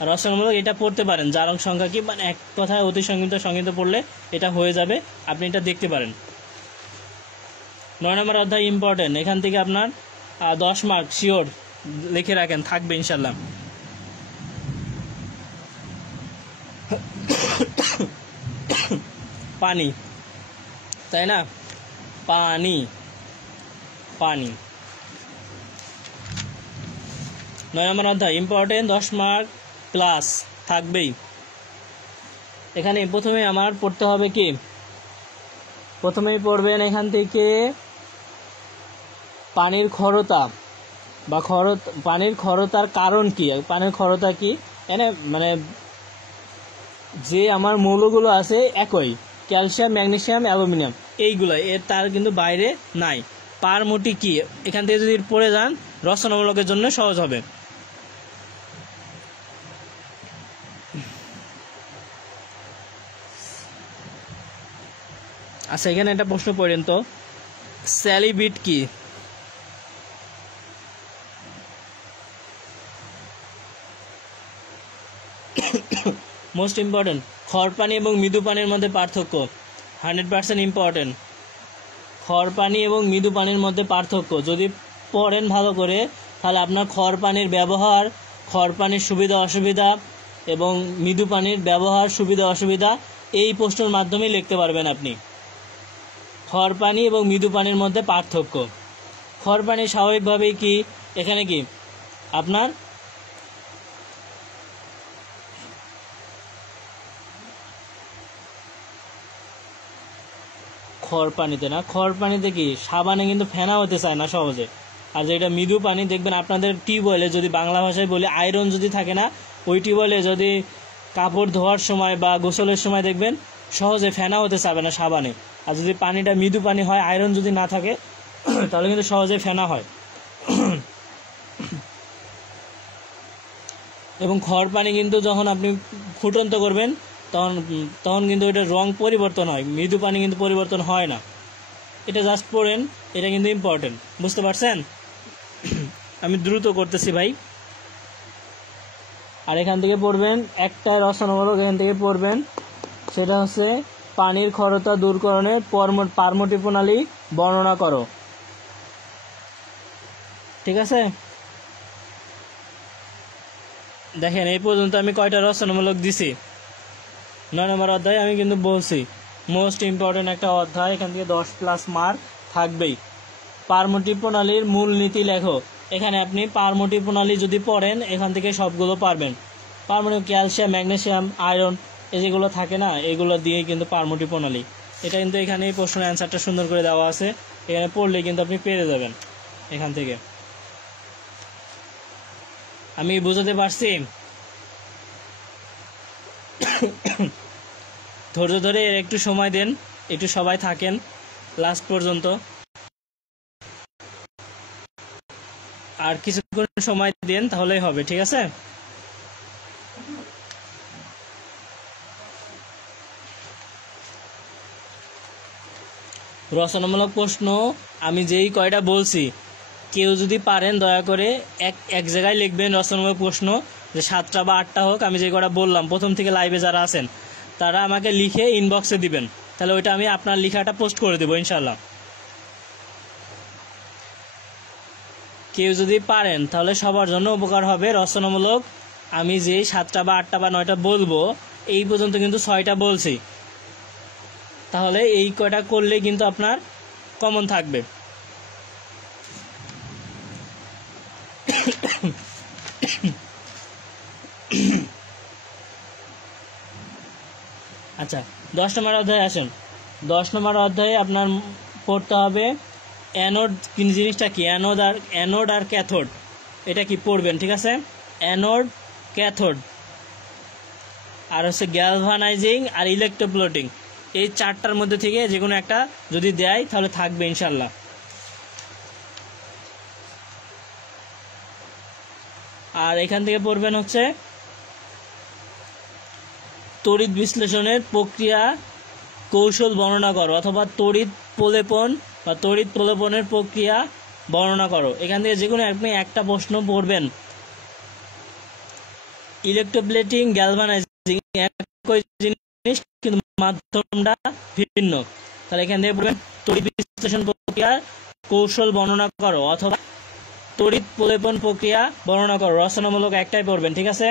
আর রচনামূলক এটা পড়তে পারেন, জারণ সংখ্যা কি, মানে এক কথায় অতি সংক্ষিপ্ত পড়লে এটা হয়ে যাবে, আপনি এটা দেখতে পারেন। 9 নম্বর অধ্যায় ইম্পর্টেন্ট, এখান থেকে আপনার 10 মার্ক শিওর লিখে রাখেন, থাকবে ইনশাল্লাহ। পানি, তাই না, পানি পানি 9 নম্বর অধ্যায় ইম্পর্টেন্ট, 10 মার্ক প্লাস থাকবেই। এখানে প্রথমে আমার পড়তে হবে কি, প্রথমেই পড়বেন এখান থেকে পানির ক্ষরতা বা পানির ক্ষরতার কারণ কি, পানির ক্ষরতা কি, এনে মানে যে আমার মৌলগুলো আছে একই, ক্যালসিয়াম, ম্যাগনেসিয়াম, অ্যালুমিনিয়াম, এইগুলো তার কিন্তু বাইরে নাই। পারমুটি কি, এখান থেকে যদি পড়ে যান রচনামূলকের জন্য সহজ হবে। আচ্ছা, এখানে একটা প্রশ্ন পড়েন তো, স্যালিবিট কি? মোস্ট ইম্পর্টেন্ট, খড় পানি এবং মৃদু পানির মধ্যে পার্থক্য 100% ইম্পর্টেন্ট। খড় পানি এবং মৃদু পানির মধ্যে পার্থক্য যদি পড়েন ভালো করে, তাহলে আপনার খড় পানির ব্যবহার, খড় পানির সুবিধা অসুবিধা এবং মৃদু পানির ব্যবহার সুবিধা অসুবিধা এই প্রশ্নের মাধ্যমে লিখতে পারবেন আপনি। খড় পানি এবং মৃদু পানির মধ্যে পার্থক্য, খড় পানি স্বাভাবিকভাবেই কি, এখানে কি আপনার খড় পানিতে না, খড় পানিতে কি সাবানে কিন্তু ফেনা হতে চায় না সহজে। আর যেটা মৃদু পানি, দেখবেন আপনাদের টিউবওয়েলে, যদি বাংলা ভাষায় বলি আয়রন যদি থাকে না, ওই টিউবওয়েলে যদি কাপড় ধোয়ার সময় বা গোসলের সময় দেখবেন সহজে ফেনা হতে চাবে না সাবানে। আর যদি পানিটা মৃদু পানি হয়, আয়রন যদি না থাকে, তাহলে কিন্তু সহজে ফেনা হয়। এবং খড় পানি কিন্তু যখন আপনি ফুটন্ত করবেন তখন কিন্তু এটার রং পরিবর্তন হয়, মৃদু পানি কিন্তু পরিবর্তন হয় না। এটা জাস্ট পড়েন, এটা কিন্তু ইম্পর্টেন্ট, বুঝতে পারছেন? আমি দ্রুত করতেছি ভাই। আর এখান থেকে পড়বেন একটা রচনামূলক, এখান থেকে পড়বেন, সেটা হচ্ছে পানির ক্ষরতা দূরকরণের পারমটি প্রণালী বর্ণনা করো। ঠিক আছে, দেখেন এই পর্যন্ত আমি কয়টা রচনামূলক দিছি। 9 নম্বর অধ্যায় আমি কিন্তু বলছি মোস্ট ইম্পর্টেন্ট একটা অধ্যায়, এখান থেকে 10+ মার্ক থাকবেই। পারমটি প্রণালীর মূল নীতি লেখো, এখানে আপনি পারমটি প্রণালী যদি পড়েন এখান থেকে সবগুলো পারবেন। পারমটি ক্যালসিয়াম, ম্যাগনেসিয়াম, আয়রন এই যেগুলো থাকে না, এগুলো দিয়ে কিন্তু পারমটি প্রণালী। এটা কিন্তু এখানে প্রশ্নের অ্যান্সারটা সুন্দর করে দেওয়া আছে, এখানে পড়লে কিন্তু আপনি পেরে যাবেন এখান থেকে। আমি বুঝাতে পারছি? ধৈর্য ধরে একটু সময় দেন, একটু সবাই থাকেন লাস্ট পর্যন্ত, আর কিছুক্ষণ সময় দেন তাহলেই হবে। ঠিক আছে, রচনামূলক প্রশ্ন আমি যেই কয়টা বলছি, কেউ যদি পারেন দয়া করে এক জায়গায় লিখবেন রচনামূলক প্রশ্ন, যে 7টা বা 8টা হোক, আমি যে কয়টা বললাম প্রথম থেকে লাইভে যারা আছেন তারা আমাকে লিখে ইনবক্সে দিবেন, তাহলে ওইটা আমি আপনার লেখাটা পোস্ট করে দেবো ইনশাল্লাহ। কেউ যদি পারেন তাহলে সবার জন্য উপকার হবে। রচনামূলক আমি যে 7টা বা 8টা বা 9টা বলবো, এই পর্যন্ত কিন্তু 6টা বলছি, তাহলে এই কয়টা করলে কিন্তু আপনার কমন থাকবে। আচ্ছা, 10 নম্বর অধ্যায়ে আসেন। 10 নম্বর অধ্যায়ে আপনার পড়তে হবে অ্যানোড জিনিসটা কি, অ্যানোড আর ক্যাথোড, এটা কি পড়বেন। ঠিক আছে, অ্যানোড, ক্যাথোড, আর হচ্ছে গ্যালভানাইজিং আর ইলেকট্রোপ্লেটিং, এই 4টার মধ্যে থেকে যে কোনো একটা যদি দেয় তাহলে থাকবে ইনশাল্লাহ। আর এখান থেকে পড়বেন হচ্ছে তড়িৎ বিশ্লেষণের প্রক্রিয়া কৌশল বর্ণনা করো, অথবা তড়িৎ প্রলেপন বা তড়িৎ প্রলেপনের প্রক্রিয়া বর্ণনা করো। এখান থেকে যে কোনো আপনি একটা প্রশ্ন পড়বেন। ইলেকট্রোপ্লেটিং, গ্যালভানাইজিং একই জিনিস কিন্তু মাধ্যমটা ভিন্ন। তাহলে এখান থেকে পড়বেন তড়িৎ বিশ্লেষণ প্রক্রিয়ার কৌশল বর্ণনা করো অথবা তড়িৎ প্রলেপন প্রক্রিয়া বর্ণনা করো। রচনামূলক একটাই পড়বেন, ঠিক আছে?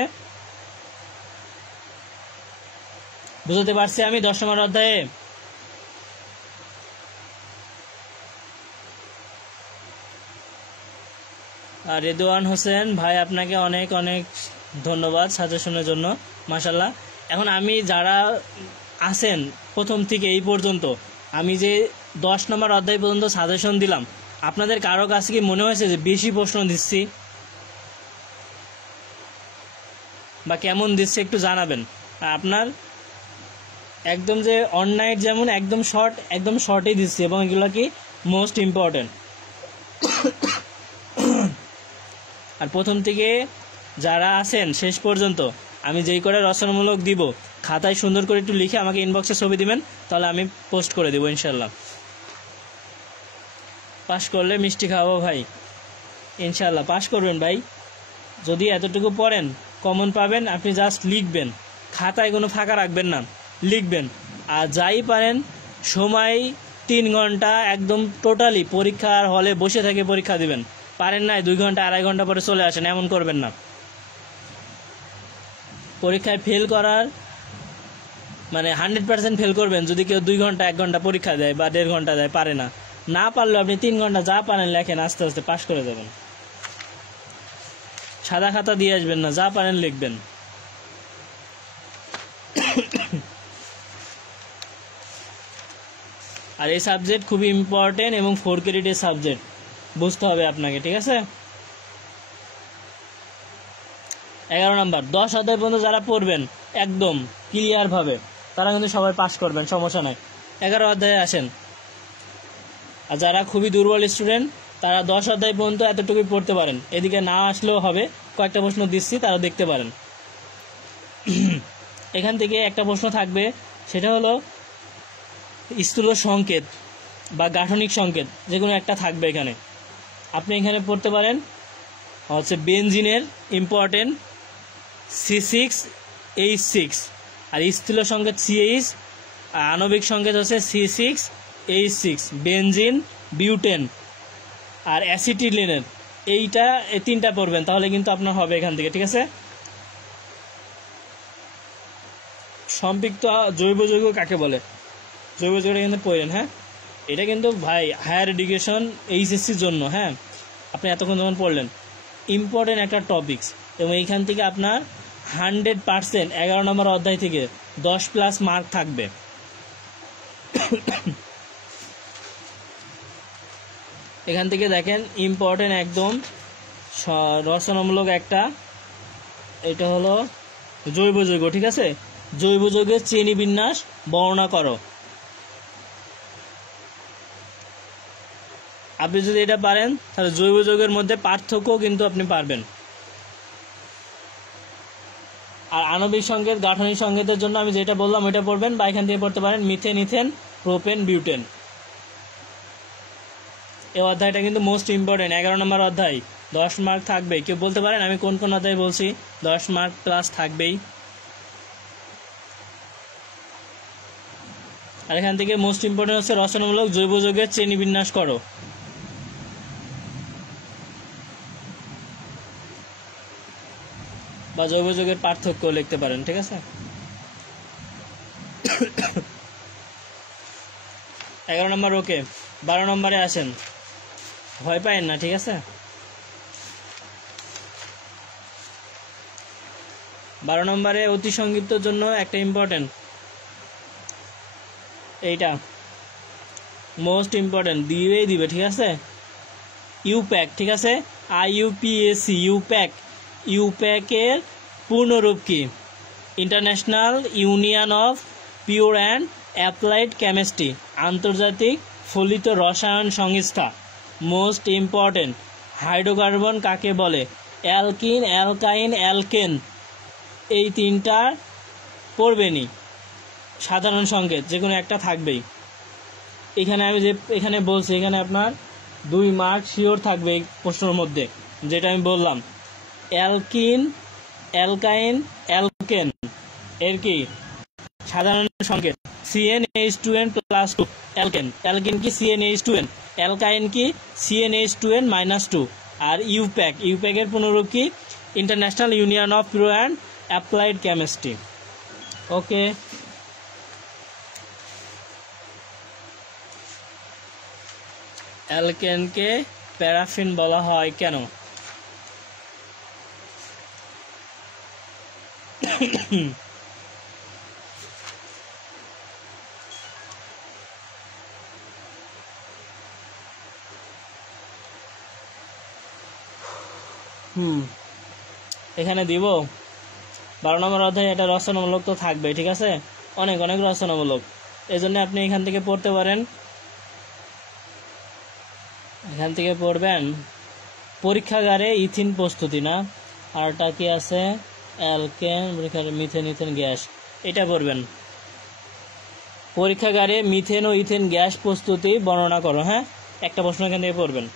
বুঝতে পারছি আমি 10 নম্বর অধ্যায়ে। আর রেদওয়ান হোসেন ভাই, আপনাকে অনেক অনেক ধন্যবাদ সাজেশনের জন্য, মাশাআল্লাহ। এখন আমি যারা আছেন প্রথম থেকে এই পর্যন্ত, আমি যে 10 নম্বর অধ্যায় পর্যন্ত সাজেশন দিলাম, আপনাদের কারো কাছে কি মনে হয়েছে যে বেশি প্রশ্ন দিচ্ছি বা কেমন দিচ্ছে একটু জানাবেন। আপনার একদম যে অনলাইন যেমন একদম শর্টই দিচ্ছি, এবং এগুলো কি মোস্ট ইম্পর্টেন্ট। আর প্রথম থেকে যারা আছেন শেষ পর্যন্ত, আমি যেই করে রচনামূলক দিব, খাতায় সুন্দর করে একটু লিখে আমাকে ইনবক্সে ছবি দিবেন, তাহলে আমি পোস্ট করে দেবো ইনশাল্লাহ। পাস করলে মিষ্টি খাওয়াবো ভাই, ইনশাল্লাহ পাস করবেন ভাই। যদি এতটুকু পড়েন কমন পাবেন, আপনি জাস্ট লিখবেন, খাতায় কোনো ফাঁকা রাখবেন না, লিখবেন। আর যাই পারেন সময় 3 ঘন্টা একদম টোটালি পরীক্ষার হলে বসে থেকে পরীক্ষা দিবেন। পারেন না 2 ঘন্টা 2.5 ঘন্টা পরে চলে আসেন, এমন করবেন না। পরীক্ষায় ফেল করার মানে 100% ফেল করবেন যদি কেউ 2 ঘন্টা 1 ঘন্টা পরীক্ষা দেয় বা 1.5 ঘন্টা দেয়, পারে না। না পারলেও আপনি 3 ঘন্টা যা পারেন লেখেন, আস্তে আস্তে পাস করে যাবেন। সাদা খাতা দিয়ে আসবেন না, যা পারেন লিখবেন। আর এই সাবজেক্ট খুবই ইম্পর্টেন্ট এবং 4 ক্রেডিটের সাবজেক্ট, বুঝতে হবে আপনাকে, ঠিক আছে? 11 নম্বর 10 অধ্যায় পর্যন্ত যারা পড়বেন একদম ক্লিয়ার ভাবে, তারা কিন্তু সবাই পাস করবেন, সমস্যা নাই। 11 অধ্যায়ে আসেন। আর যারা খুবই দুর্বল স্টুডেন্ট, তারা 10 অধ্যায় পর্যন্ত এতটুকুই পড়তে পারেন, এদিকে না আসলেও হবে। কয়েকটা প্রশ্ন দিচ্ছি, তারা দেখতে পারেন। এখান থেকে একটা প্রশ্ন থাকবে, সেটা হলো স্থূল সংকেত বা গাঠনিক সংকেত, যে কোনো একটা থাকবে এখানে। আপনি এখানে পড়তে পারেন হচ্ছে বেনজিনের ইম্পর্টেন্ট C6H6, আর স্থূল সংকেত CH, আর আণবিক সংকেত হচ্ছে C6H6, বেনজিন, বিউটেন আর অ্যাসিটিলিনের। এই 3টা পড়বেন, তাহলে কিন্তু আপনার হবে এখান থেকে, ঠিক আছে? সম্পৃক্ত জৈব যৌগ কাকে বলে, জৈব যৌগটা কিন্তু পড়েন। হ্যাঁ, এটা কিন্তু ভাই হায়ার এডুকেশন HSCর জন্য, হ্যাঁ, আপনি এতক্ষণ যখন পড়লেন, ইম্পর্টেন্ট একটা টপিকস। এবং এইখান থেকে আপনার 100% 11 নম্বর অধ্যায় থেকে 10+ মার্ক থাকবে। এখান থেকে দেখেন ইম্পর্টেন্ট একদম রচনামূলক একটা, এটা হলো জৈব যৌগ, ঠিক আছে? জৈব যৌগের শ্রেণীবিন্যাস বর্ণনা করো। আপনি যদি এটা পারেন, তাহলে জৈব যৌগের মধ্যে পার্থক্য কিন্তু আপনি পারবেন। আর আণবিক সংকেত, গাঠনিক সংকেতের জন্য আমি যেটা বললাম ওইটা পড়বেন, বা এখান থেকে পড়তে পারেন মিথেন, ইথেন, প্রোপেন, বিউটেন। এই অধ্যায়টা কিন্তু মোস্ট ইম্পর্টেন্ট, 11 নম্বর অধ্যায়, 10 মার্ক থাকবে। কেউ বলতে পারেন আমি কোন কোন অধ্যায় বলছি, 10 মার্ক প্লাস থাকবেই। আর এখান থেকে মোস্ট ইম্পর্টেন্ট হচ্ছে রচনামূলক জৈব যৌগের শ্রেণীবিন্যাস করো। বা জৈব যৌগের পার্থক্য লিখতে পারেন, ঠিক আছে? 11 নম্বর ওকে। 12 নম্বরে আসেন, ভয় পায়েন না, ঠিক আছে? 12 নম্বরে অতি সংক্ষিপ্তর জন্য একটা ইম্পর্টেন্ট, এইটা মোস্ট ইম্পর্টেন্ট দিবে, ঠিক আছে? ইউপ্যাক, ঠিক আছে? IUPAC, ইউপ্যাকের পূর্ণরূপ কি? International union of pure and applied chemistry, আন্তর্জাতিক ফলিত রসায়ন সংস্থা। মোস্ট ইম্পর্টেন্ট, হাইড্রোকার্বন কাকে বলে? অ্যালকিন, অ্যালকাইন, অ্যালকেন, এই তিনটার পড়বেনি সাধারণ সংকেত, যে কোনো একটা থাকবেই। এখানে আমি যে এখানে বলছি, এখানে আপনার 2 মার্ক শিওর থাকবে এই প্রশ্নের মধ্যে, যেটা আমি বললাম। অ্যালকিন, অ্যালকাইন, অ্যালকেন এর কি সাধারণ সংকেত CnH2n + 2। অ্যালকেন, অ্যালকেন কি CnH2n, অ্যালকাইন কি CnH2n - 2, আর ইউপ্যাক, ইউপ্যাকের পুনরূপ কি international union of pure and applied chemistry. Okay, অ্যালকেনকে প্যারাফিন বলা হয় কেন? এখানে দিব 12 নম্বর অধ্যায়, এটা রচনামূলক তো থাকবে, ঠিক আছে, অনেক অনেক রচনামূলক। এই জন্য আপনি এখান থেকে পড়তে পারেন, এখান থেকে পড়বেন পরীক্ষাগারে ইথিন প্রস্তুতি, না আরটা কি আছে অ্যালকেন, মিথেন, ইথেন গ্যাস, এটা পড়বেন। পরীক্ষাগারে মিথেন ও ইথেন গ্যাস প্রস্তুতি বর্ণনা করো। হ্যাঁ, একটা প্রশ্ন এখান থেকে পড়বেন।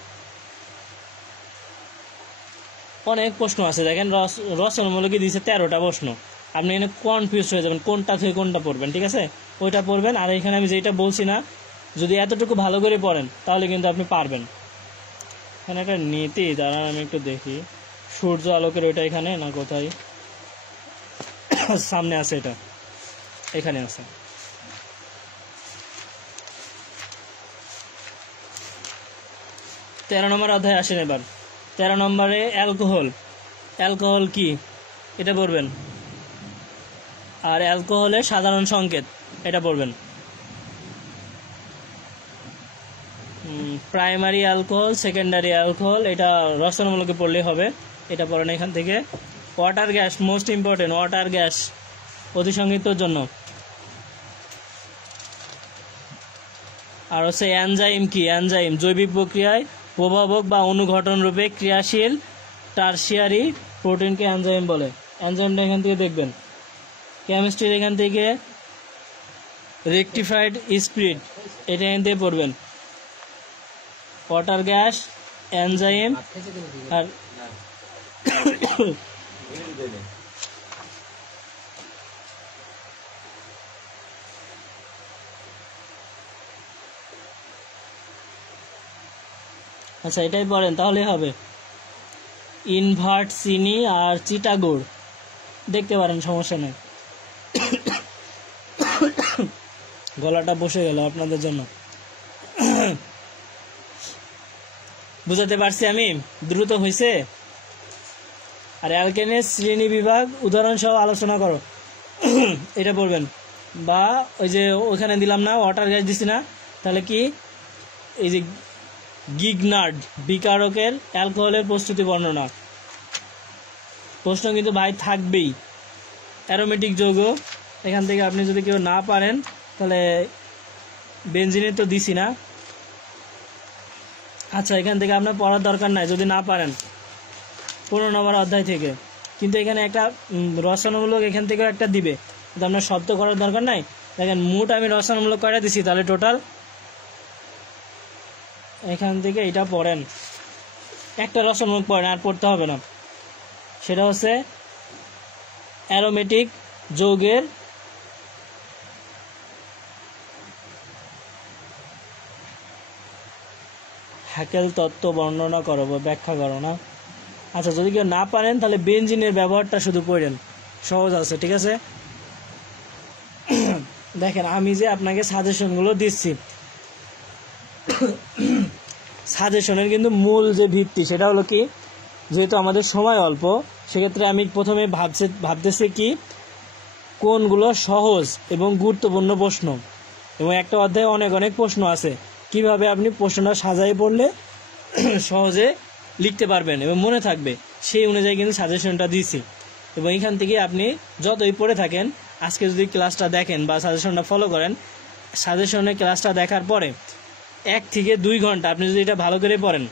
অনেক প্রশ্ন আছে, দেখেন রচনামূলকে দিয়েছে 13টা প্রশ্ন, আপনি এখানে কনফিউজ হয়ে যাবেন কোনটা থেকে কোনটা পড়বেন, ঠিক আছে, ওইটা পড়বেন। আর এখানে আমি যেটা বলছি না, যদি এতটুকু ভালো করে পড়েন তাহলে কিন্তু আপনি পারবেন। এখানে একটা নীতি, দাঁড়ান আমি একটু দেখি, সূর্য আলোকের ওইটা এখানে না কোথায় সামনে আছে, এটা এখানে আছে। তেরো নম্বর অধ্যায় আসেন এবার। 13 নম্বরে অ্যালকোহল, অ্যালকোহল কি এটা পড়বেন, আর অ্যালকোহলের সাধারণ সংকেত এটা পড়বেন। প্রাইমারি অ্যালকোহল, সেকেন্ডারি অ্যালকোহল, এটা রচনামূলকে পড়লেই হবে, এটা পড়েন এখান থেকে। Water gas, most important, water gas অতি সংক্ষিপ্তর জন্য। আর হচ্ছে এনজাইম কি, এনজাইম জৈবিক প্রক্রিয়ায় প্রভাবক বা অনুঘটন রূপে ক্রিয়াশীল টারশিয়ারি প্রোটিনকে এনজাইম বলে। এনজাইমটা এখান থেকে দেখবেন। কেমিস্ট্রির এখান থেকে রেকটিফাইড স্পিরিট, এটা এখান থেকে পড়বেন। ওয়াটার গ্যাস, এনজাইম, আর আচ্ছা এটাই পড়েন তাহলে হবে। ইনভার্ট চিনি আর চিটাগুড় দেখতে পারেন, সমস্যা নেই। গলাটা বসে গেল আপনাদের জন্য, বুঝাতে পারছি আমি, দ্রুত হয়েছে। আর অ্যালকেনের শ্রেণী বিভাগ উদাহরণ সহ আলোচনা করো, এটা পড়বেন। বা ওই যে ওখানে দিলাম না, ওয়াটার গ্যাস দিছি না, তাহলে কি এই যে গিগনার্ড বিকারকের অ্যালকোহলের প্রস্তুতি বর্ণনা, প্রশ্ন কিন্তু ভাই থাকবেই। অ্যারোমেটিক যৌগ, এখান থেকে আপনি যদি কেউ না পারেন তাহলে বেনজিনের তো দিছি না। আচ্ছা এখান থেকে আপনার পড়ার দরকার নাই যদি না পারেন, 15 নম্বর অধ্যায় থেকে। কিন্তু এখানে একটা রচনামূলক এখান থেকেও একটা দিবে, কিন্তু আপনার শব্দ করার দরকার নাই। দেখেন মোট আমি রচনামূলক কয়টা দিছি, তাহলে টোটাল এখান থেকে এটা পড়েন, একটা রচনামূলক পড়েন, আর পড়তে হবে না। সেটা হচ্ছে অ্যারোমেটিক যৌগের হ্যাকেল তত্ত্ব বর্ণনা করো বা ব্যাখ্যা করো, না। আচ্ছা যদি কেউ না পারেন তাহলে বেনজিনের ব্যবহারটা শুধু পড়েন, সহজ আছে, ঠিক আছে। দেখেন আমি যে আপনাকে সাজেশনগুলো দিচ্ছি, সাজেশনের কিন্তু মূল যে ভিত্তি সেটা হলো কি, যেহেতু আমাদের সময় অল্প, সেক্ষেত্রে আমি প্রথমে ভাবতেছি কি কোনগুলো সহজ এবং গুরুত্বপূর্ণ প্রশ্ন, এবং একটা অধ্যায়ে অনেক অনেক প্রশ্ন আছে, কিভাবে আপনি প্রশ্নটা সাজাই পড়লে সহজে লিখতে পারবেন এবং মনে থাকবে, সেই অনুযায়ী কিন্তু সাজেশনটা দিয়েছি। এবং এখান থেকে আপনি যতই পড়ে থাকেন, আজকে যদি ক্লাসটা দেখেন বা সাজেশনটা ফলো করেন, সাজেশনের ক্লাসটা দেখার পরে 1 থেকে 2 ঘন্টা আপনি যদি এটা ভালো করে পড়েন,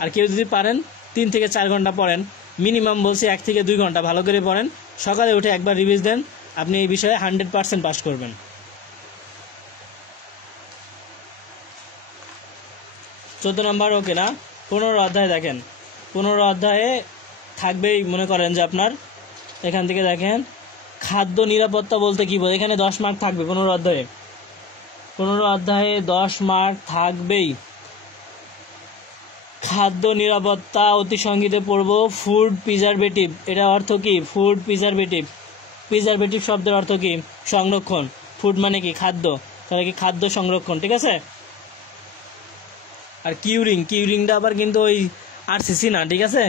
আর কেউ যদি পারেন 3 থেকে 4 ঘন্টা পড়েন, মিনিমাম বলছি 1 থেকে 2 ঘন্টা ভালো করে পড়েন, সকালে উঠে একবার রিভিজ দেন, আপনি এই বিষয়ে 100% পাস করবেন। 14 নম্বর ওকে না? 15 অধ্যায় দেখেন, 15 অধ্যায়ে থাকবেই, মনে করেন যে আপনার এখান থেকে দেখেন খাদ্য নিরাপত্তা বলতে কি বলে, এখানে 10 মার্ক থাকবে 15 অধ্যায়ে। 15 অধ্যায়ে 10 মার্ক থাকবেই। খাদ্য নিরাপত্তা অতি সংগীতে পড়ব ফুড প্রিজারভেটিভ। এটা অর্থ কি? Food preservative. প্রিজারভেটিভ শব্দের অর্থ কি? সংরক্ষণ। ফুড মানে কি? খাদ্য, তাহলে কি খাদ্য সংরক্ষণ, ঠিক আছে। আর কিউরিং, কিউরিংটা আবার কিন্তু ওই আরসিসি না, ঠিক আছে,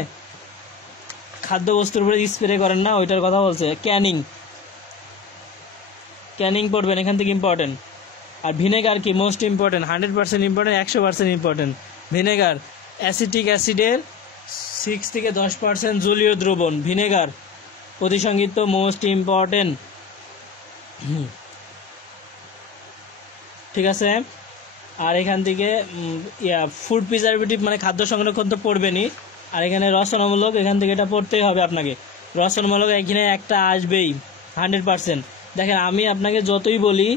খাদ্য বস্তুর উপরে স্প্রে করেন না, ওইটার কথা বলছে। ক্যানিং, ক্যানিং পড়বেন, এখান থেকে ইম্পর্টেন্ট। আর ভিনেগার কি? Most important, 100% important, 100% important. Vinegar acetic অ্যাসিডের 6 থেকে 10% জলীয় দ্রবণ, ভিনেগার প্রতিসংগীত মোস্ট ইম্পর্টেন্ট, ঠিক আছে। আর এখান থেকে ফুড প্রিজারভেটিভ মানে খাদ্য সংরক্ষণ তো পড়বেনই। আর এখানে রচনামূলক, এখান থেকে এটা পড়তেই হবে আপনাকে। রচনামূলক এখানে একটা আসবেই 100%। দেখেন আমি আপনাকে যতই বলি,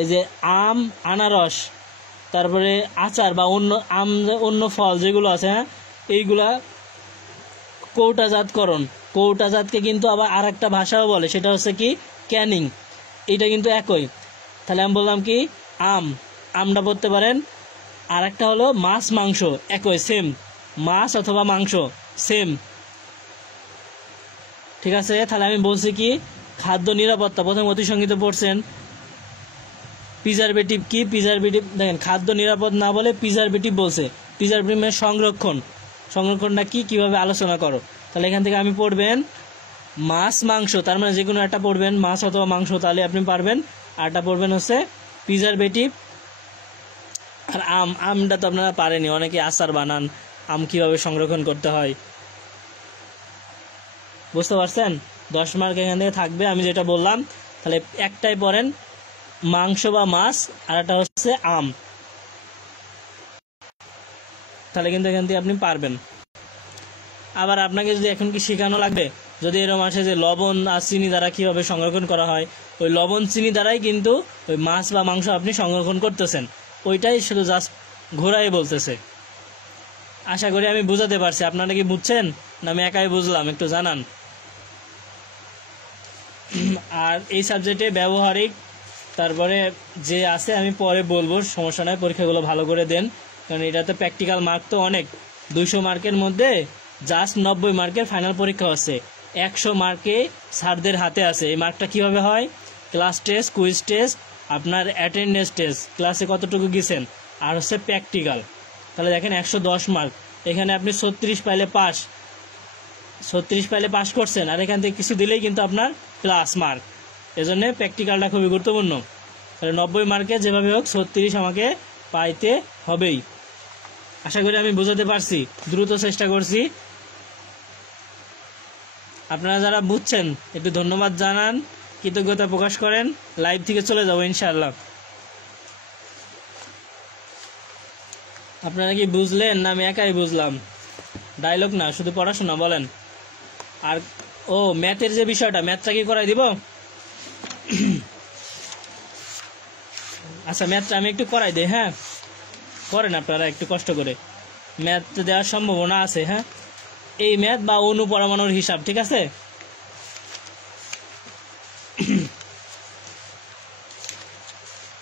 এই যে আম, আনারস, তারপরে আচার বা অন্য ফল যেগুলো আছে, হ্যাঁ, এইগুলা কৌটাজাতকরণ, কৌটাজাতকে কিন্তু আবার আর একটা ভাষাও বলে, সেটা হচ্ছে কি? ক্যানিং। এটা কিন্তু একই। তাহলে আমি বললাম কি? আমটা পড়তে পারেন। আর একটা হলো মাছ মাংস, একই, সেম, মাছ অথবা মাংস সেম, ঠিক আছে। তাহলে আমি বলছি কি? খাদ্য নিরাপত্তা, প্রথম অতিসংগীত পড়ছেন। প্রিজারভেটিভ কি? প্রিজারভেটিভ দেখেন, খাদ্য নিরাপদ না বলে প্রিজারভেটিভ বলছে। প্রিজারভেটিভ মানে সংরক্ষণ। সংরক্ষণটা কি, কিভাবে আলোচনা করো। তাহলে এখান থেকে আমি পড়বেন মাছ মাংস, তার মানে যে কোনো একটা পড়বেন, মাছ অথবা মাংস, তাহলে আপনি পারবেন। আরটা পড়বেন হচ্ছে প্রিজারভেটিভ। আর আমটা তো আপনারা পারেনি, অনেকে আচার বানান, আম কিভাবে সংরক্ষণ করতে হয়, বুঝতে পারছেন। 10 মার্ক এখান থেকে থাকবে, আমি যেটা বললাম। তাহলে একটাই পড়েন মাংস বা মাছ, আর একটা হচ্ছে আম, তাহলে কিন্তু এখান থেকে আপনি পারবেন। আবার আপনাকে যদি এখন কি শেখানো লাগবে, যদি এরকম আসে যে লবণ আর চিনি দ্বারা কিভাবে সংরক্ষণ করা হয়, ওই লবণ চিনি দ্বারাই কিন্তু ওই মাছ বা মাংস আপনি সংরক্ষণ করতেছেন, ওইটাই শুধু জাস্ট ঘোরাই বলতেছে। আশা করি আমি বুঝাতে পারছি। আপনারা কি বুঝছেন না আমি একাই বুঝলাম? একটু জানান। আর এই সাবজেক্টে ব্যবহারিক, তারপরে যে আছে আমি পরে বলবো, সমস্যা নয়, পরীক্ষাগুলো ভালো করে দেন, কারণ এটাতে প্র্যাকটিক্যাল মার্ক তো অনেক। 200 মার্কের মধ্যে জাস্ট 90 মার্কের ফাইনাল পরীক্ষা হচ্ছে। 100 মার্কে স্যারদের হাতে আছে। এই মার্কটা কিভাবে হয়? ক্লাস টেস্ট, কুইজ টেস্ট, আপনার অ্যাটেন্ডেন্স টেস্ট, ক্লাসে কতটুকু গেছেন, আর হচ্ছে প্র্যাকটিক্যাল। তাহলে দেখেন 110 মার্ক, এখানে আপনি 36 পাইলে পাস, 36 পাইলে পাস করছেন, আর এখান থেকে কিছু দিলেই কিন্তু আপনার প্লাস মার্ক। এজন্য প্র্যাকটিক্যালটা খুবই গুরুত্বপূর্ণ। তাহলে 90 মার্কে যেভাবে হোক 36 আমাকে পাইতে হবেই। আশা করি আমি বোঝাতে পারছি, দ্রুত চেষ্টা করছি। আপনারা যারা বুঝছেন একটু ধন্যবাদ জানান, কৃতজ্ঞতা প্রকাশ করেন। লাইভ থেকে চলে যাবো ইনশাআল্লাহ। আপনারা কি বুঝলেন না আমি একাই বুঝলাম? ডায়লগ না, শুধু পড়াশোনা বলেন। আর ও ম্যাথের যে বিষয়টা, ম্যাথটা কি করাই দিব? আচ্ছা, ম্যাথটা আমি একটু করাই দিই, হ্যাঁ, করেন আপনারা একটু কষ্ট করে। ম্যাথ দেওয়ার সম্ভাবনা আছে, হ্যাঁ, এই ম্যাথ বা অণু পরমাণুর হিসাব, ঠিক আছে।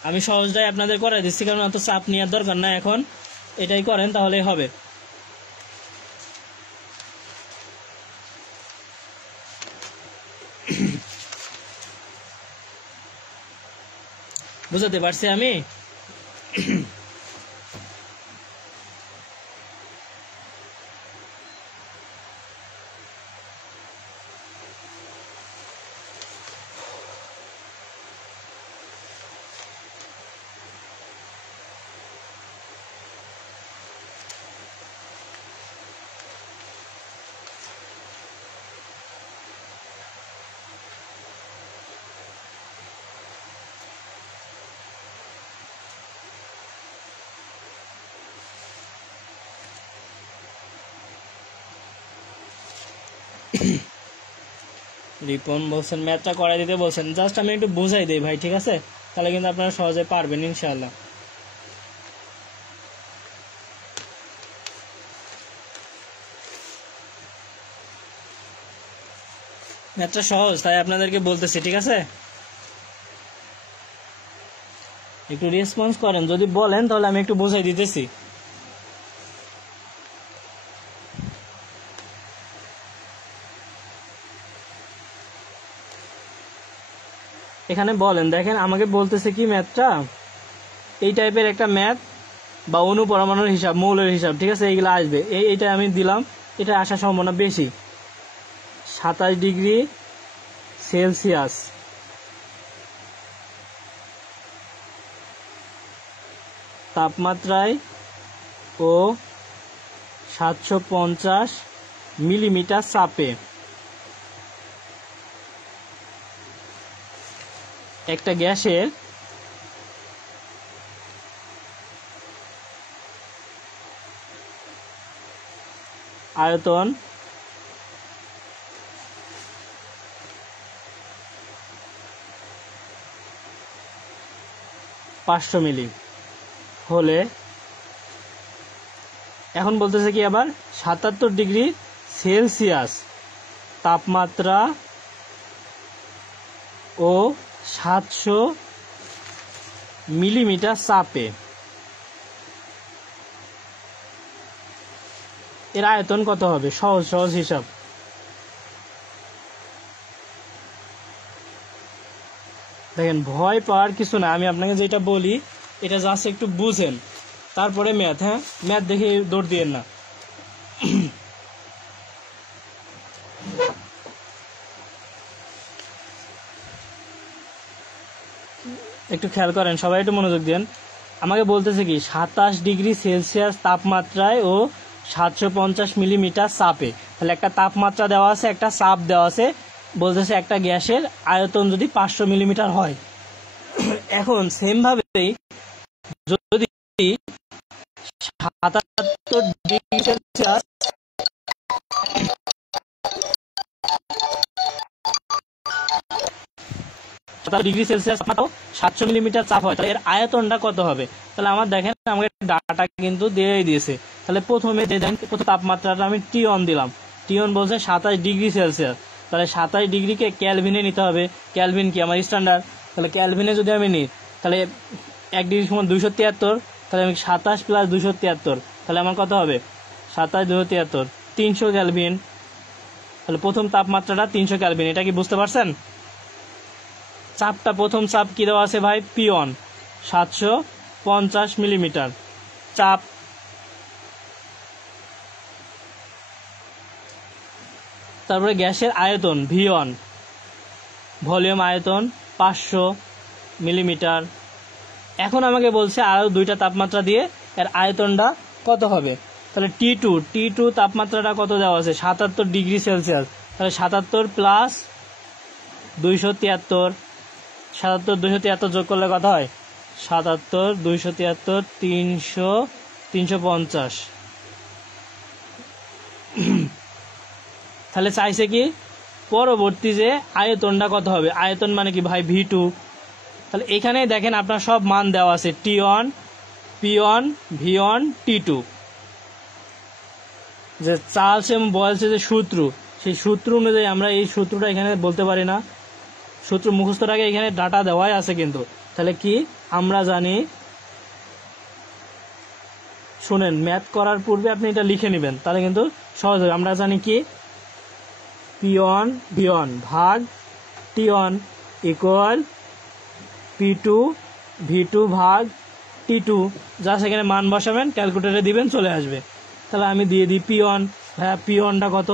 আমি সহজটাই আপনাদের করাই দিচ্ছি, কারণ এত চাপ নেওয়ার দরকার নাই এখন, এটাই করেন তাহলেই হবে। বুঝাতে পারছি আমি? রিপন বলছেন ম্যাথটা করাই দিতে বলছেন, জাস্ট আমি একটু বোঝাই দিই ভাই, ঠিক আছে? তাহলে কিন্তু আপনারা সহজে পারবেন ইনশাআল্লাহ। ম্যাথটা সহজ তাই আপনাদেরকে বলতেছি, ঠিক আছে? একটু রেসপন্স করেন, যদি বলেন তাহলে আমি একটু বোঝাই দিতেছি। এখানে বলেন, দেখেন আমাকে বলতেছে কি ম্যাথটা এই টাইপের একটা ম্যাথ বা অণু পরমাণুর হিসাব, মৌলের হিসাব, ঠিক আছে? এইগুলো আসবে, এইটা আমি দিলাম, এটা আসার সম্ভাবনা বেশি। 27 ডিগ্রি সেলসিয়াস তাপমাত্রায় ও 750 মিলিমিটার চাপে একটা গ্যাসের আয়তন 500 মিলি হলে, এখন বলতেছে কি আবার 77 ডিগ্রি সেলসিয়াস তাপমাত্রা ও 700 মিলিমিটার চাপে এর আয়তন কত হবে? সহজ সহজ হিসাব। দেখেন ভয় পাওয়ার কিছু না, আমি আপনাকে যেটা বলি এটা জাস্ট একটু বুঝেন, তারপরে ম্যাথ। হ্যাঁ, ম্যাথ দেখে দৌড় দিয়েন না। একটু খেয়াল করেন, সবাই একটু মনোযোগ দেন। আমাকে বলতেছে কি 27 ডিগ্রি সেলসিয়াস তাপমাত্রায় ও 750 মিলিমিটার চাপে, তাহলে একটা তাপমাত্রা দেওয়া আছে, একটা চাপ দেওয়া আছে, বলতেছে একটা গ্যাসের আয়তন যদি 500 মিলিমিটার হয়। এখন সেম ভাবেই যদি 77 degree Celsius degree Celsius 700 millimetre চাপ হয়, তাহলে এর আয়তনটা কত হবে? তাহলে আমার দেখেন আমাকে ডাটা কিন্তু দিয়েই দিয়েছে। তাহলে প্রথমে যে প্রথম তাপমাত্রাটা আমি টিঅন দিলাম, টিঅন বলছে 27 ডিগ্রি সেলসিয়াস, তাহলে 27 ডিগ্রিকে ক্যালভিনে নিতে হবে। ক্যালভিন কি আমার স্ট্যান্ডার্ড, তাহলে ক্যালভিনে যদি আমি নিই তাহলে 1 ডিগ্রি সমান 273, তাহলে আমি 27 প্লাস 273, তাহলে আমার কত হবে? 27 273 300 ক্যালভিন। তাহলে প্রথম তাপমাত্রাটা 300 ক্যালভিন, এটা কি বুঝতে পারছেন? চাপটা প্রথম চাপ কি দেওয়া আছে ভাই? পিওন 750 মিলিমিটার চাপ। তারপরে গ্যাসের আয়তন ভিওন, ভলিউম আয়তন 500 মিলিমিটার। এখন আমাকে বলছে আরো দুইটা তাপমাত্রা দিয়ে এর আয়তনটা কত হবে। তাহলে টি টু তাপমাত্রাটা কত দেওয়া আছে? 77 ডিগ্রি সেলসিয়াস, তাহলে 77 প্লাস 273, 77 273 যোগ করলে কত হয়? 77 273 300 350। তাহলে চাইছে কি পরবর্তী যে আয়তনটা কত হবে? আয়তন মানে কি ভাই? V2। তাহলে এখানে দেখেন আপনার সব মান দেওয়া আছে, T1 P1 V1 T2। যে চার্লস এবং বয়েলসের যে সূত্র, সেই সূত্র অনুযায়ী আমরা এই সূত্রটা এখানে বলতে পারি না, সূত্র মুখস্থর আগে এখানে ডাটা দেওয়াই আছে কিন্তু। তাহলে কি আমরা জানি, শুনেন, ম্যাথ করার পূর্বে আপনি এটা লিখে নেবেন, তাহলে কিন্তু সহজ হবে। আমরা জানি কি P1 V1 ভাগ T1 ইকুয়াল P2 V2 ভাগ T2, যা সেখানে মান বসাবেন, ক্যালকুলেটরে দিবেন, চলে আসবে। তাহলে আমি দিয়ে দিই P1। হ্যাঁ, P1টা কত?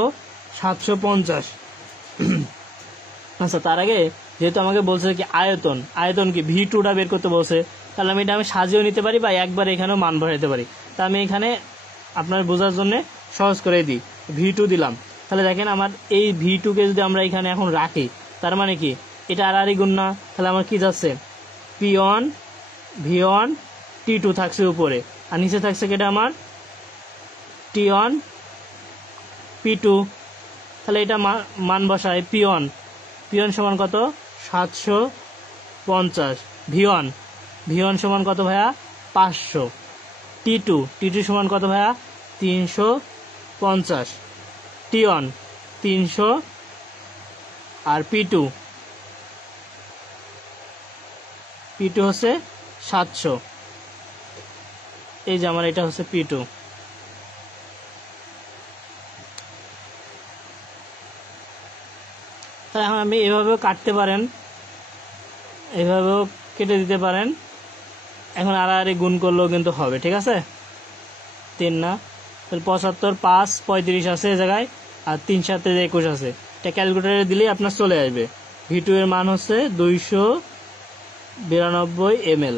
750। আচ্ছা, তার আগে যেহেতু আমাকে বলছে কি আয়তন কি V2টা বের করতে বলছে, তাহলে আমি এটা সাজিয়েও নিতে পারি বা একবার এখানেও মান বসাইতে পারি। তা আমি এখানে আপনার বোঝার জন্য সহজ করে দিই, V2 দিলাম। তাহলে দেখেন আমার এই V2কে যদি আমরা এখানে এখন রাখি, তার মানে কি এটা আর গুণ না, তাহলে আমার কি যাচ্ছে? P1 V1 T2 থাকছে উপরে, আর নিচে থাকছে কেটা আমার T1 P2। তাহলে এটা মান বসায় P1 সমান কত 750, V1 সমান কত ভাইয়া 500, T2 সমান কত ভাইয়া 350, T1 300 আর P2 হচ্ছে 700। এই যে আমার এটা হচ্ছে P2। এখন আমি এভাবেও কাটতে পারেন, এভাবেও কেটে দিতে পারেন। এখন আড়াআড়ি গুণ করলেও কিন্তু হবে, ঠিক আছে। 3 না, তাহলে 75, 5 35 আছে এই জায়গায়, আর 3 7 21 আছে। এটা ক্যালকুলেটারে দিলেই আপনার চলে আসবে। V2 এর মান হচ্ছে 292 ml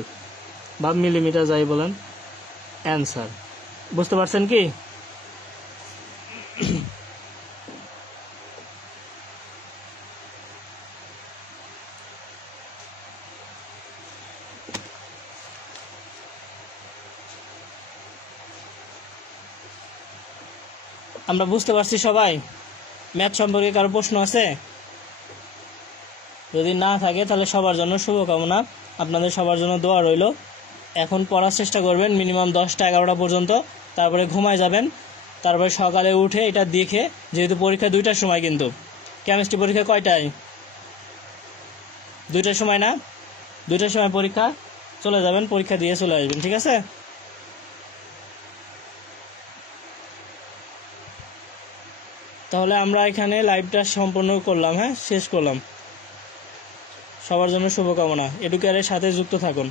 বা মিলিমিটার যাই বলেন, অ্যান্সার। বুঝতে পারছেন কি? আমরা বুঝতে পারছি সবাই? ম্যাথ সম্পর্কে কারো প্রশ্ন আছে? যদি না থাকে তাহলে সবার জন্য শুভকামনা, আপনাদের সবার জন্য দোয়া রইল। এখন পড়ার চেষ্টা করবেন মিনিমাম 10টা 11টা পর্যন্ত, তারপরে ঘুমায় যাবেন। তারপরে সকালে উঠে এটা দেখে, যেহেতু পরীক্ষা 2টার সময়, কিন্তু কেমিস্ট্রি পরীক্ষা কয়টায়? 2টার সময় না? 2টার সময় পরীক্ষা, চলে যাবেন, পরীক্ষা দিয়ে চলে আসবেন, ঠিক আছে? তাহলে আমরা এখানে লাইভটা সম্পূর্ণ করলাম, হ্যাঁ, শেষ করলাম। সবার জন্য শুভকামনা। এডুকেয়ারের সাথে যুক্ত থাকুন।